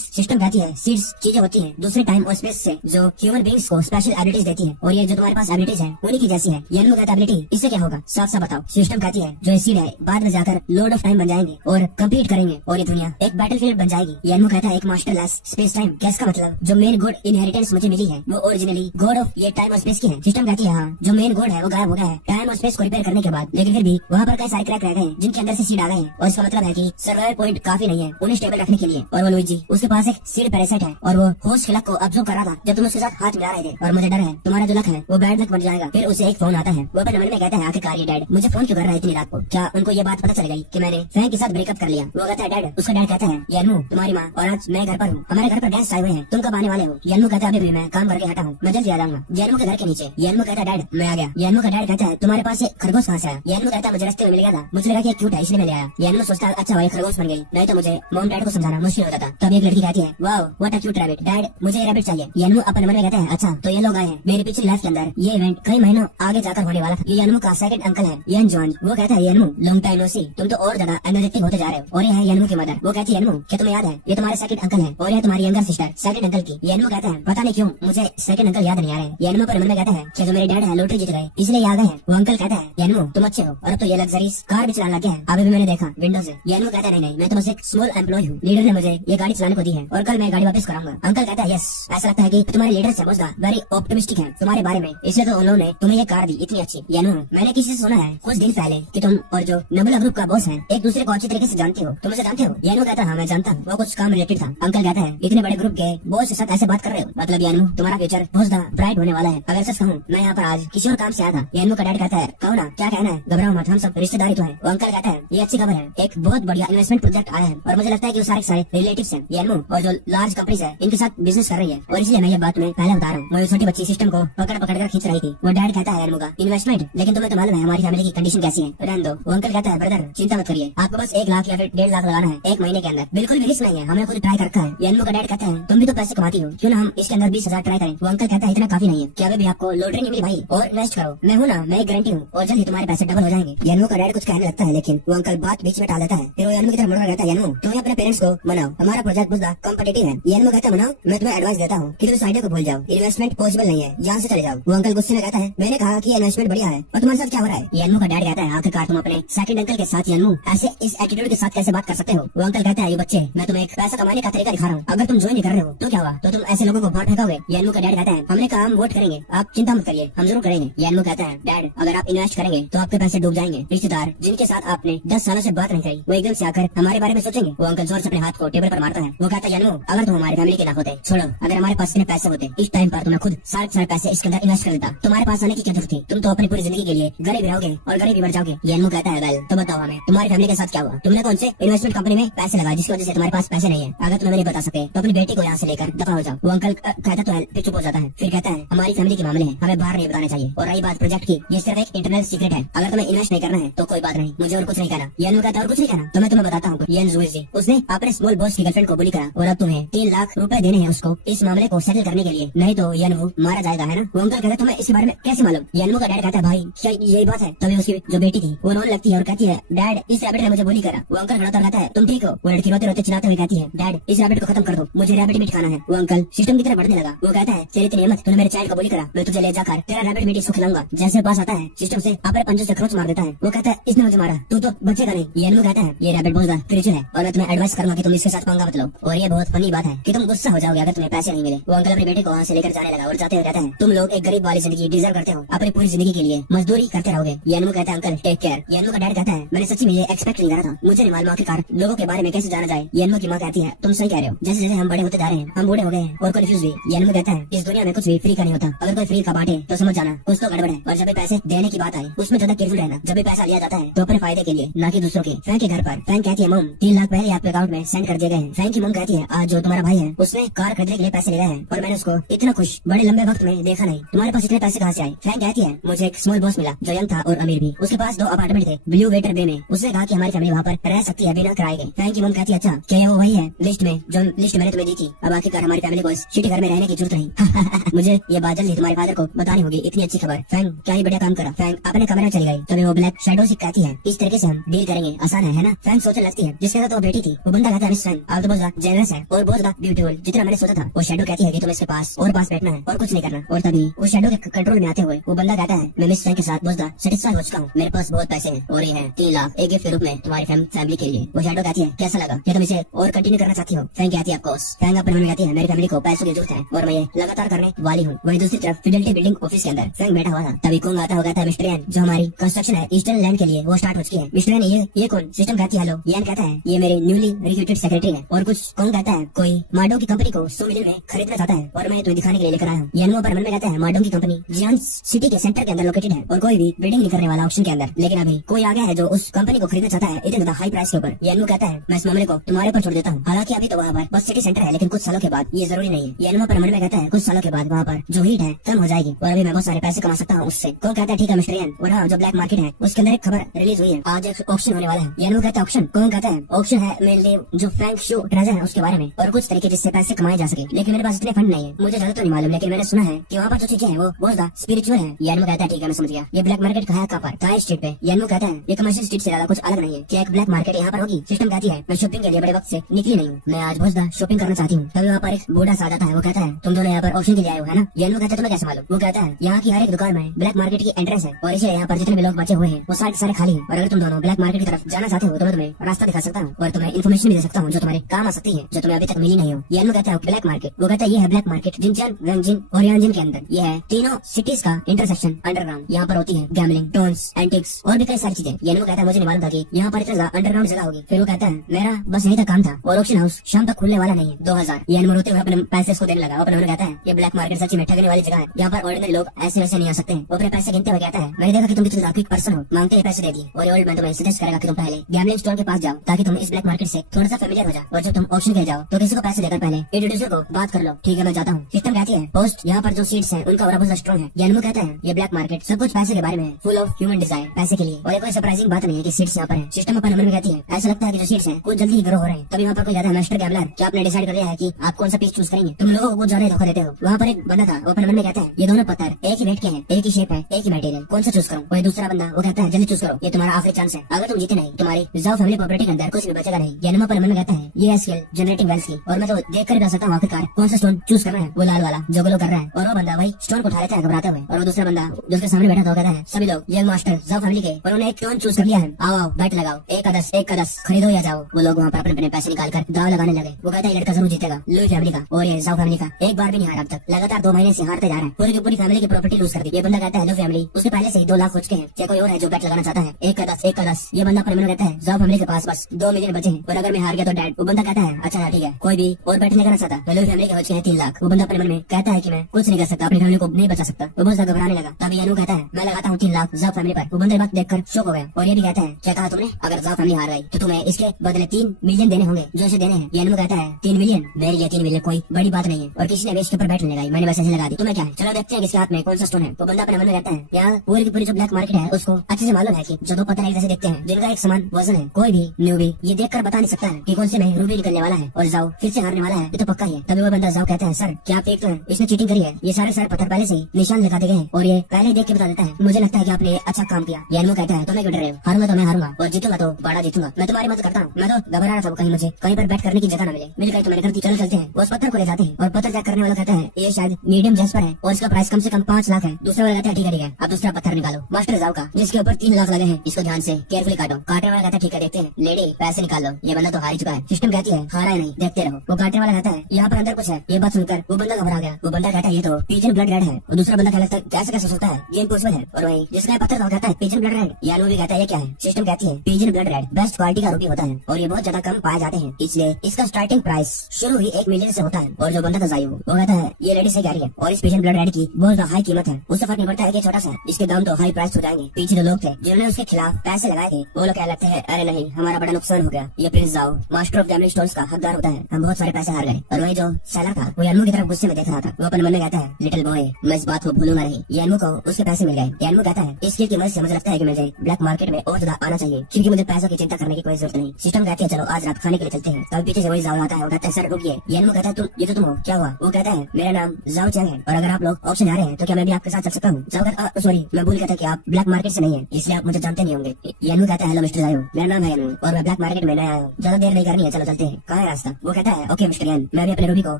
सिस्टम कहती है सीड्स चीजें होती हैं दूसरे टाइम और स्पेस से जो ह्यूमन बींग्स को स्पेशल एबिलिटीज देती है और ये जो तुम्हारे पास एबिलिटीज है उन्हीं की जैसी है। यानू कहता है एबिलिटी इससे क्या होगा, साफ साफ बताओ। सिस्टम कहती है जो सीड है बाद में जाकर लॉर्ड ऑफ टाइम बन जाएंगे और कम्पीट करेंगे और ये दुनिया एक बैटलफील्ड बन जाएगी। यानू कहता है एक मास्टरलेस स्पेस टाइम। क्या इसका मतलब जो मेन गॉड इनहेरिटेंस मुझे मिली है वो ओरिजिनली गॉड ऑफ ये टाइम और स्पेस की है। सिस्टम कहती है हाँ, जो मेन गॉड है वो गायब हो गया है टाइम और स्पेस को रिपेयर करने के बाद, लेकिन फिर भी वहाँ पर कई सारे क्रैक रह गए हैं जिनके अंदर से सीड आ गए हैं और इसका मतलब है कि सर्वाइवल पॉइंट काफी नहीं है उन्हें स्टेबल रखने के लिए। और वो लुइजी उसके पास एक सीड पैरासाइट है और वो होस्ट के लक को ऑब्जर्व कर रहा था जब तुम उसके साथ हाथ मिला रहे थे और मुझे डर है तुम्हारा जो लक है वो बैड लक बन जाएगा। फिर उसे एक फोन आता है। वो अपने मन में कहता है आखिरकार ये डैड मुझे फोन क्यों कर रहा है इतनी रात को, क्या उनको ये बात पता चल गई कि मैंने फ्रैंक के साथ ब्रेकअप कर लिया। वो कहता है डैड, उसका डैड कहता है यानू तुम्हारी माँ और आज मैं घर पर हूँ, हमारे घर पर गेस्ट आए हुए हैं, तुम कब आने वाले हो। यानू कहता है अभी भी मैं काम करके हटा हूँ, मैं जल्दी आ जाऊंगा। यानू के घर के नीचे यानू कहता है डैड मैं आ गया। यानू का डैड कहता है तुम्हारे पास ये खरगोश कहाँ से आया। यानू कहता है मुझे रास्ते में मिल गया था, मुझे लगा कि क्यूट है इसलिए मैं ले आया। यानू सोचता है अच्छा भाई खरगोश बन गई, नहीं तो मुझे मॉम डैड को समझाना मुश्किल हो जाता। तब एक लड़की कहती है wow what a cute rabbit, dad मुझे रैबिट चाहिए। यानू अपने मन में कहता है अच्छा तो ये लोग आए हैं मेरे पीछे लाइफ के अंदर, ये इवेंट कई महीनों आगे जाकर होने वाला था। ये यानू का सेकंड अंकल है यान जॉन। वो कहता है यानू लॉन्ग टाइम नो सी, तुम तो और ज्यादा एनर्जेटिक होते जा रहे हो। और ये है यानू की मदर। वो कहती है यानू क्या तुम्हें याद है ये तुम्हारे सेकंड अंकल है और ये तुम्हारी यंगर सिस्टर सेकंड अंकल की। यानू कहता है पता नहीं क्यों मुझे सेकंड अंकल याद नहीं आ रहे। यानू अपने मन में कहता है कि जो मेरे डैड है लॉटरी जीत गए इसलिए आ गए हैं। वो अंकल कहता है यानू तुम अच्छे हो और अब तो ये लग्जरीज कार भी चलाने लगे हैं, अभी भी मैंने देखा विंडो से। यानू कहता है नहीं मैं तो बस एक स्मॉल एम्प्लॉय हूँ, लीडर ने मुझे ये गाड़ी चलाने को दी है और कल मैं गाड़ी वापस कराऊंगा। अंकल कहता है यस ऐसा लगता है कि तुम्हारे लीडर समझदार वेरी ऑप्टिमिस्टिक है तुम्हारे बारे में, इसलिए तो उन्होंने तुम्हें ये कार दी इतनी अच्छी। यानू मैंने किसी से सुना है कुछ दिन पहले कि तुम और जो नबुला ग्रुप का बॉस है एक दूसरे को अच्छी तरीके से जानते हो, तुम उसे जानते हो। यानू कहता है हाँ मैं जानता हूँ, वो कुछ काम रिलेटेड था। अंकल कहता है इतने बड़े ग्रुप के बॉस के साथ ऐसे बात कर रहे हो, मतलब यानू तुम्हारा फ्यूचर बहुत ज्यादा ब्राइट होने वाला है। अगर सच कहूँ मैं यहाँ पर आज किसी और काम से आया था। यानू का डैड कहता है कहो ना क्या कहना है, घबराओ मत हम सब रिश्तेदारी तो है। वो अंकल कहता है ये अच्छी खबर है, एक बहुत बढ़िया इन्वेस्टमेंट प्रोजेक्ट आया है और मुझे लगता है कि वो सारे रिलेटिव्स हैं यानू और जो लार्ज कंपनीज है इनके साथ बिजनेस कर रही है और इसलिए मैं ये बात में पहले बता रहा हूँ। वो छोटी बच्ची सिस्टम को पकड़ कर खींच रही थी। वो डैड कहता है यानू का इन्वेस्टमेंट, लेकिन तुम्हें तो मालूम है हमारी फैमिली की कंडीशन कैसी है, रहने दो। वो अंकल कहता है ब्रदर चिंता मत करिए, आपको बस 1 लाख या फिर 1.5 लाख लगाना है 1 महीने के अंदर, बिल्कुल भी रिस्क नहीं है, हमने खुद ट्राई कर रखा है। यानू का डैड कहता है तुम भी तो पैसे कमाती हो, क्यों ना हम इसके अंदर 20,000 ट्राई करें। वो अंकल कहता है इतना काफी नहीं है, क्या अभी भी आपको लॉटरी नहीं मिली भाई और इन्वेस्ट करो, मैं हूँ ना मैं एक गारंटी हूँ और जल्द ही तुम्हारे पैसे डबल हो जाएंगे। यानू का डैड कुछ कहने लगता है लेकिन वो अंकल बात बीच में टाल देता है। फिर वो यानू की तरफ मुड़कर कहता है यानू तुम्हें अपने पेरेंट्स को मनाओ, हमारा प्रोजेक्ट बहुत ज्यादा कॉम्पिटिटिव है। यानू कहता है मनाओ, मैं तुम्हें एडवाइस देता हूँ कि तुम इस आइडिया को भूल जाओ, इन्वेस्टमेंट पॉसिबल नहीं है, यहाँ से चले जाओ। वो अंकल गुस्से में कहता है मैंने कहा कि इन्वेस्टमेंट बढ़िया है और तुम्हारे साथ क्या हो रहा है। यानू का डैड कहता है आखिरकार तुम अपने सेकंड अंकल के साथ यानू ऐसे इस एटीट्यूड के साथ कैसे बात कर सकते हो। वो अंकल कहता है ये बच्चे मैं तुम्हें एक पैसा कमाने का तरीका दिखा रहा हूँ, अगर तुम ज्वाइन नहीं कर रहे हो तो क्या हुआ, तो तुम ऐसे लोगों को वोट फेंकोगे। यानू का डैड कहता है हमने कहा हम वोट करेंगे, आप चिंता मत करिए हम जरूर करेंगे। यानू कहता है डैड अगर आप इन्वेस्ट करेंगे तो आपके पैसे डूब जाएंगे, रिश्तेदार जिनके साथ आपने 10 सालों से बात नहीं करी वो एकदम से आकर हमारे बारे में सोचेंगे। वो अंकल जोर से अपने हाथ को टेबल पर मारता है। वो कहता है यानू अगर तुम हमारी फैमिली के ना होते, छोड़ो अगर हमारे पास इतने पैसे होते इस टाइम पर तुम्हें खुद सारे पैसे इसके अंदर इन्वेस्ट कर देता, तुम्हारे पास आने की क्या जरूरत थी, तुम तो अपनी पूरी जिंदगी के लिए गरीब रहोगे और गरीब ही मर जाओगे। यानू कहता है वेल तो बताओ हमें तुम्हारी फैमिली के साथ क्या हुआ, तुमने कौन से इन्वेस्टमेंट कंपनी में पैसे लगाए जिसकी वजह से तुम्हारे पास पैसे नहीं है, अगर तुम्हें नहीं बता सके तो अपनी बेटी को यहाँ से लेकर दफा हो जाओ। वो अंकल कहता तो है फिर चुप हो जाता है। फिर कहता है हमारी फैमिली के मामले हैं हमें बाहर नहीं बताना चाहिए, और रही बात प्रोजेक्ट की ये सिर्फ एक इंटरनल सीक्रेट है, अगर तुम्हें इन्वेस्ट नहीं करना है तो कोई बात नहीं, मुझे और कुछ नहीं कहना। यानू कहता है और कुछ नहीं कहना तो मैं तुम्हें बताता हूँ। यान जूजी उसने अपने स्मॉल बॉस की गर्लफ्रेंड को बुली करा और अब तुम्हें 3 लाख रुपए देने हैं उसको इस मामले को सेटल करने के लिए, नहीं तो यानू मारा जाएगा है ना। वो अंकल कहता है तुम्हें इसके बारे में कैसे मालूम। यानू का डैड कहता है भाई क्या यही बात है। तभी उसकी जो बेटी थी वो रोने लगती है और कहती है डैड इस रैबिट ने मुझे बुली करा। वो अंकल खड़ा होकर कहता है तुम ठीक हो। वो लड़की रोते रोते चिल्लाते हुए कहती है डैड इस रैबिट को खत्म कर दो, मुझे रैबिट मीट खाना है। वो अंकल सिस्टम की तरफ बढ़ने लगा। वो कहता है तेरी इतनी हिम्मत, तूने मेरे चाइल्ड को बुली करा, मैं तुझे ले जाकर तेरा रैबिट मीट इसको खिलाऊंगा। जैसे पास आता है सिस्टम से अपने पंजों से खरोच मार देता है। वो कहता है इसने मुझे मारा, तू तो बचेगा नहीं। यानू कहता है ये रैबिट बहुत ज्यादा क्रिएचर है और मैं तुम्हें एडवाइस करूंगा कि तुम इसके साथ पंगा मत लो, और ये बहुत फनी बात है कि तुम गुस्सा हो जाओगे अगर तुम्हें पैसे नहीं मिले। वो अंकल अपने बेटे को वहाँ से लेकर जाने लगा और जाते हुए कहता है तुम लोग एक गरीब वाली जिंदगी डिजर्व करते हो, अपनी पूरी जिंदगी के लिए मजदूरी करते रहोगे। यानू कहता है अंकल टेक केयर। यानू का डैड कहता है मैंने सच्ची में ये एक्सपेक्ट नहीं करा था, मुझे नहीं मालूम आखिरकार लोगों के बारे में कैसे जाना जाए। यानू की माँ कहती है तुम सही कह रहे हो, जैसे जैसे हम बड़े होते जा रहे हैं हम बूढ़े हो गए हैं और कंफ्यूज भी। यानू कहता है इस दुनिया में कुछ भी फ्री का नहीं होता, अगर कोई फ्री का बांटे तो समझ जाना कुछ तो गड़बड़ है, और जब भी पैसे देने की बात आए उसमें ज्यादा केयरफुल रहना। जब भी पैसा लिया जाता है तो अपने फायदे के लिए, ना कि दूसरों के। फ्रैंक के घर पर फ्रैंक कहती है मम 3 लाख पहले आपके अकाउंट में सेंड कर दिए गए हैं। फ्रैंक की मम कहती है आज जो तुम्हारा भाई है उसने कार खरीदने के लिए पैसे ले गए हैं और मैंने उसको इतना खुश बड़े लंबे वक्त में देखा नहीं, तुम्हारे पास इतने पैसे कहाँ से आए। फैंग कहती है मुझे एक स्मॉल बॉस मिला जो यंग था और अमीर भी। उसके पास 2 अपार्टमेंट थे ब्लू वेटर बे में। उसने कहा कि हमारी फैमिली वहाँ पर रह सकती है बिना किराए के। फैंग की मम कहती है अच्छा क्या ये वो वही है लिस्ट में जो लिस्ट मैंने तुम्हें दी थी। अब आखिरकार हमारी फैमिली को इस सिटी घर में रहने की जरूरत नहीं। मुझे ये बात जल्दी तुम्हारे फादर को बतानी होगी। इतनी अच्छी खबर। फैंग क्या ही बढ़िया काम करा। फैंग अपने कमरे में चली गई। तभी वो ब्लैक शैडो से कहती है इस तरीके से हम डील करेंगे आसान है ना। फैंग सोचने लगती है जिसके साथ वो बेटी थी वो बंदा कहता है मिस फैंग आप तो बहुत ज्यादा जेनरस है और बहुत ज्यादा ब्यूटीफुल जितना मैंने सोचा था। वो शैडो कहती है कि तुम्हें इसके पास बैठना है और कुछ नहीं करना। और तभी वो शैडो के कंट्रोल में आते हुए वो बंदा कहता है मैं मिस फैंग के साथ बहुत ज्यादा सेटिस्फाई हो चुका हूँ। मेरे पास बहुत पैसे हैं और ये है 3 लाख एक गिफ्ट के रूप में तुम्हारी फैमिली के लिए। वो शैडो कहती है कैसा लगा क्या तुम इसे और कंटिन्यू करना चाहती हो। फैंग कहती है ऑफ कोर्स। फैंग अपने मन में कहती है मेरी फैमिली को पैसों की जरूरत है और मैं ये लगातार करने वाली हूँ। वही दूसरी तरफ फिडेलिटी बिल्डिंग ऑफिस के अंदर फैंग बैठा हुआ था। तभी कोंग आता होगा था मिस्टर एन जो हमारी कंस्ट्रक्शन है ईस्टर्न लैंड के लिए वो स्टार्ट हो चुकी है। मिस्टर एन ये कौन। सिस्टम कहती है हेलो। यान कहता है ये मेरे न्यूली रिक्रूटेड सेक्रेटरी है। और कुछ कोंग कहता है कोई माडो की कंपनी को 100 मिलियन में खरीदना चाहता है और मैं तुम्हें दिखाने के लिए लेकर आया हूँ। यानुओ पर मन में कहता है माडो की कंपनी जियान सिटी के सेंटर के अंदर लोकेटेड है और कोई भी बिल्डिंग नहीं करने वाला ऑप्शन के अंदर। लेकिन अभी कोई आ गया है जो उस कंपनी को खरीदना चाहता है इतने ज्यादा हाई प्राइस के ऊपर। यानुओ कहता है मैं इस मामले को तुम्हारे ऊपर छोड़ देता हूँ। हालांकि अभी तो वहाँ पर बस सिटी सेंटर है लेकिन कुछ सालों के बाद ये जरूरी नहीं है। यानुओ पर मन में कहता है कुछ सालों के बाद वहाँ पर जो हीट है कम हो जाएगी और अभी मैं बहुत सारे पैसे कमा सकता हूँ उससे। कोंग कहता है ठीक है मिस्टर यान। और हाँ जो ब्लैक मार्केट है उसके अंदर एक खबर रिलीज हुई है आज एक ऑक्शन होने वाला है। यानुओ कहता है ऑक्शन। कोंग कहता है ऑक्शन है मेरे लिए जो फ्रैंक शो ट्रेजर है उसके बारे में और कुछ तरीके जिससे पैसे कमाए जा सके। लेकिन मेरे पास इतने फंड नहीं है मुझे ज्यादा तो नहीं मालूम लेकिन मैंने सुना है कि वहाँ पर जो चीजें हैं वो बहुत ज्यादा स्पिरिचुअल है। यानुओ कहता है ठीक है मैं समझ गया। ये ब्लैक मार्केट कहाँ है कहाँ पर थाई स्ट्रीट पे। यानुओ कहता है ये कमर्शियल स्ट्रीट से ज्यादा कुछ अलग नहीं है। क्या एक ब्लैक मार्केट यहाँ पर होगी। सिस्टम कहती है मैं शॉपिंग के लिए बड़े वक्त से निकली नहीं हूँ मैं आज बहुत ज्यादा शॉपिंग करना चाहती हूँ। तभी वहाँ पर एक बूढ़ा सा आ जाता है वो कहता है तुम दोनों यहाँ पर ऑप्शन के लिए आए हो है ना। यानुओ कहता है तुम्हें कैसे मालूम। वो कहता है यहाँ की हर एक दुकान में ब्लैक मार्केट की एंट्रेंस है और इसलिए यहाँ पर जितने भी लोग बचे हुए हैं वो सारे खाली है। और अगर तुम दोनों ब्लैक मार्केट की तरफ जाना चाहते हो तो मैं तुम्हें रास्ता दिखा सकता हूँ और तुम्हें इन्फॉर्मेशन भी दे सकता हूँ जो तुम्हारे काम आ सकती है जो तुम्हें अभी तक मिली नहीं हो। यानुओ कहता है ब्लैक मार्केट। वो कहता है ये है ब्लैक मार्केट जिनचैन वेंगजिन और यानजिन के अंदर। ये है तीनों सिटीज का इंटरसेक्शन अंडरग्राउंड। यहाँ पर होती है गैमलिंग टोन्स एंटिक्स और भी कई सारी चीजें। यानुओ कहता है मुझे नहीं मालूम था कि यहाँ पर इतना अंडरग्राउंड जगह होगी। फिर वो कहता है मेरा बस यही तक काम था और ऑक्शन हाउस शाम तक खुलने वाला नहीं है 2000। यानुओ रोते हुए अपने पैसे को देने लगा। अपने मन में कहता है ये ब्लैक मार्केट सच्ची में ठगने वाली जगह है। यहाँ पर ऑर्डिनरी लोग ऐसे वैसे नहीं आ सकते। वो अपने पैसे गिनते हुए कहता है मैंने देखा कि तुम कितने क्विक पर्सन हो मांगते ही पैसे दे दिए। और ओल्ड मैन तुम्हें सजेस्ट करेगा कि तुम पहले गैमलिंग स्टोर के पास जाओ ताकि तुम इस ब्लैक मार्केट से थोड़ा सा फेमिलियर हो जाओ और जब तुम ऑप्शन के जाओ तो किसी को पैसे देकर पहले इंट्रोड्यूसर को बात कर लो। ठीक है मैं जाता हूँ। सिस्टम कहती है पोस्ट यहाँ पर जो सीट्स हैं उनका बहुत स्ट्रॉन्ग है। यानुओ कहता है ये ब्लैक मार्केट सब कुछ पैसे के बारे में है फुल ऑफ ह्यूमन डिजायर पैसे के लिए। और ये कोई सरप्राइजिंग बात नहीं है कि सीट्स यहाँ पर है। सिस्टम अपने मन में कहती है ऐसा लगता है कि जो सीट्स हैं कुछ जल्दी ही ग्रो हो रहे हैं। तभी वहाँ पर कोई जाता है मास्टर गैमलर क्या आपने डिसाइड कर लिया है कि आप कौन सा पीस चूज करेंगे। तुम लोगों को ज्यादा धोखा देते हो। वहाँ पर एक बंदा था वो अपने मन में कहता है ये दोनों पत्थर एक ही वेट के हैं एक ही शेप है एक ही मटेरियल कौन सा चूज करूँ। वही दूसरा बंदा वो कहता है जल्दी चूज करो ये तुम्हारा आखिरी चांस है। अगर तुम जीते नहीं तुम्हारी जाओ फैमिली प्रॉपर्टी के अंदर कुछ भी बचेगा नहीं। यानुओ अपने मन में कहता है ये स्किल जनरेटिंग वेल्थ की और मैं तो देख कर बता सकता हूँ आखिरकार कौन सा स्टोन चूज करना है। वो लाल वाला जो ग्लो कर रहा है और वो बंदा वही स्टोन को उठा लेता है घबराते हुए। और वो दूसरा बंदा जो उसके सामने बैठा था वो कहता है सभी लोग यंग मास्टर जाओ फैमिली के और उन्होंने एक स्टोन चूज कर लिया है। आओ आओ बैट लगाओ एक का दस खरीदो या जाओ। वो लोग वहाँ पर अपने पैसे निकाल कर दाव लगाने लगे। वो कहता है लड़का जरूर जीतेगा लुई फैमिली का और ये जाओ फैमिली का एक बार भी नहीं हारा अब तक लगातार 2 महीने से हारते जा रहा है। पूरी की पूरी फैमिली की प्रॉपर्टी लूज कर दी। ये बंदा कहता है लो फैमिली उसके पहले से ही 2 लाख हो चुके हैं। क्या कोई और है जो बैट लगाना चाहता है एक का दस। ये बंदा अपने मन में कहता है जाओ फैमिली के पास बस 2 मिलियन बचे हैं और अगर मैं हार गया तो डैड। वो बंदा कहता है अच्छा ठीक है कोई भी और बैट नहीं करना चाहता। लो फैमिली के बचे हैं 3 लाख। वो बंदा अपने मन में कहता है कि मैं कुछ नहीं कर सकता अपनी फैमिली को नहीं बचा सकता। वो बहुत ज्यादा घबराने लगा। तभी यानुओ कहता है मैं लगाता हूँ 3 लाख जाओ फैमिली पर। वो बंदा बात देखकर शॉक हो गया और ये भी कहता है क्या कहा तुमने अगर जाओ फैमिली हार गई तो तुम्हें इसके बदले 3 मिलियन देने होंगे जो इसे देने हैं। यानुओ कहता है 3 मिलियन मेरे लिए 3 मिलियन कोई बड़ी बात नहीं है और किसी ने भी इसके ऊपर बैठ नहीं लगाई मैंने बस ऐसे लगा दी। तुम्हें क्या है चलो देखते हैं किसके हाथ में कौन सा स्टोन है। वो बंदा अपने मन में कहता है यहाँ पूरी की पूरी जो ब्लैक मार्केट है उसको अच्छे से मालूम है कि जो 2 पत्थर एक जैसे देखते हैं जिनका एक समान वजन है कोई भी न्यूबी ये देखकर बता नहीं सकता है कि कौन से में रूबी निकलने वाला है और जाओ फिर से हारने वाला है ये तो पक्का ही है। तभी वो बंदा जाओ कहता है सर क्या आप देखते हैं इसने चीटिंग करी है। ये सारे पत्थर पहले से ही निशान लगा दिए हैं और ये पहले ही देख के बता देता है। मुझे लगता है कि आपने अच्छा काम किया। यानुओ कहता है तुम्हें क्यों डर रहे हो हारूंगा तो मैं हारूंगा और जीतूंगा तो बड़ा जीतूंगा। मैं तुम्हारी मदद करता हूँ। मैं तो घबरा रहा था कहीं मुझे कहीं पर बैठ करने की जगह न मिल गई तो मैंने कर दी। चलो चलते हैं। उस पत्थर को ले जाते हैं और पत्थर चेक करने वाला कहता है ये शायद मीडियम जेस्पर है और इसका प्राइस कम से कम 5 लाख है। दूसरा वाला कहता है ठीक है अब दूसरा पत्थर निकालो मास्टर जाओ का जिसके ऊपर 3 लाख लगे हैं इसको ध्यान से केयरफुली काटो। काटने वाला कहता है ठीक है देखते हैं। लेडी पैसे निकाल लो ये बंदा तो हार चुका है। सिस्टम कहती है हारा है नहीं देखते रहो। वो काटने वाला कहता है यहाँ पर अंदर कुछ है। ये बात सुनकर वो बंदा घबरा गया। वो बंदा कहता है ये तो पिजन ब्लड रेड है और दूसरा बंदा कहता है कैसे कैसे सोचता है ये इम्पॉसिबल है। और वही जिसका पत्थर था कहता है पिजन ब्लड रेड। यानुओ भी कहता है ये क्या है। सिस्टम कहती है pigeon blood red best quality का रूबी होता है और ये बहुत ज्यादा कम पाए जाते हैं इसलिए इसका स्टार्टिंग प्राइस शुरू ही 1 मिलियन से होता है। और जो बंदा था जायू वो कहता है ये लेडी से कह रही है और इस पिजन ब्लड रेड की बहुत हाई कीमत है उससे फर्क नहीं पड़ता है कि छोटा सा इसके दाम तो हाई प्राइस हो जाएंगे। पीछे जो लोग थे जिन्होंने उसके खिलाफ पैसे लगाए थे वो लोग कह लगते हैं अरे नहीं हमारा बड़ा नुकसान हो गया। ये प्रिंस जाओ मास्टर ऑफ गैमलिंग स्टोर्स का हकदार होता है हम बहुत सारे पैसे हार गए। और वही जो सेलर था वो यानुओ की तरफ गुस्से में देख रहा था। वो अपने मन में कहता है लिटिल बॉय मैं इस बात को भूलूंगा नहीं। यानमू को उसके पैसे मिल गए। यानमू कहता है इस खेल की मदद से मुझे लगता है कि मुझे ब्लैक मार्केट में और ज्यादा आना चाहिए, क्योंकि मुझे पैसों की चिंता करने की कोई जरूरत नहीं। सिस्टम कहती है चलो आज रात खाने के लिए चलते हैं। तब पीछे से वही जाओ आता है, वो कहता है सर रुकिए। यानमू कहता है तुम ये तो तुम हो, क्या हुआ? वो कहता है मेरा नाम जाओ चैंग है और अगर आप लोग ऑप्शन जा रहे हैं तो क्या मैं भी आपके साथ चल सकता हूँ? जाओ कहता सॉरी मैं भूल गया था कि आप ब्लैक मार्केट से नहीं है, इसलिए आप मुझे जानते नहीं होंगे। यानमू कहता है हेलो मिस्टर जाओ, मेरा नाम है यानमू और मैं ब्लैक मार्केट में नया आया हूँ, ज्यादा देर नहीं करनी है, चलो चलते हैं। कहाँ है रास्ता? वो कहता है ओके मिस्टर यान, मैं भी अपने रूबी को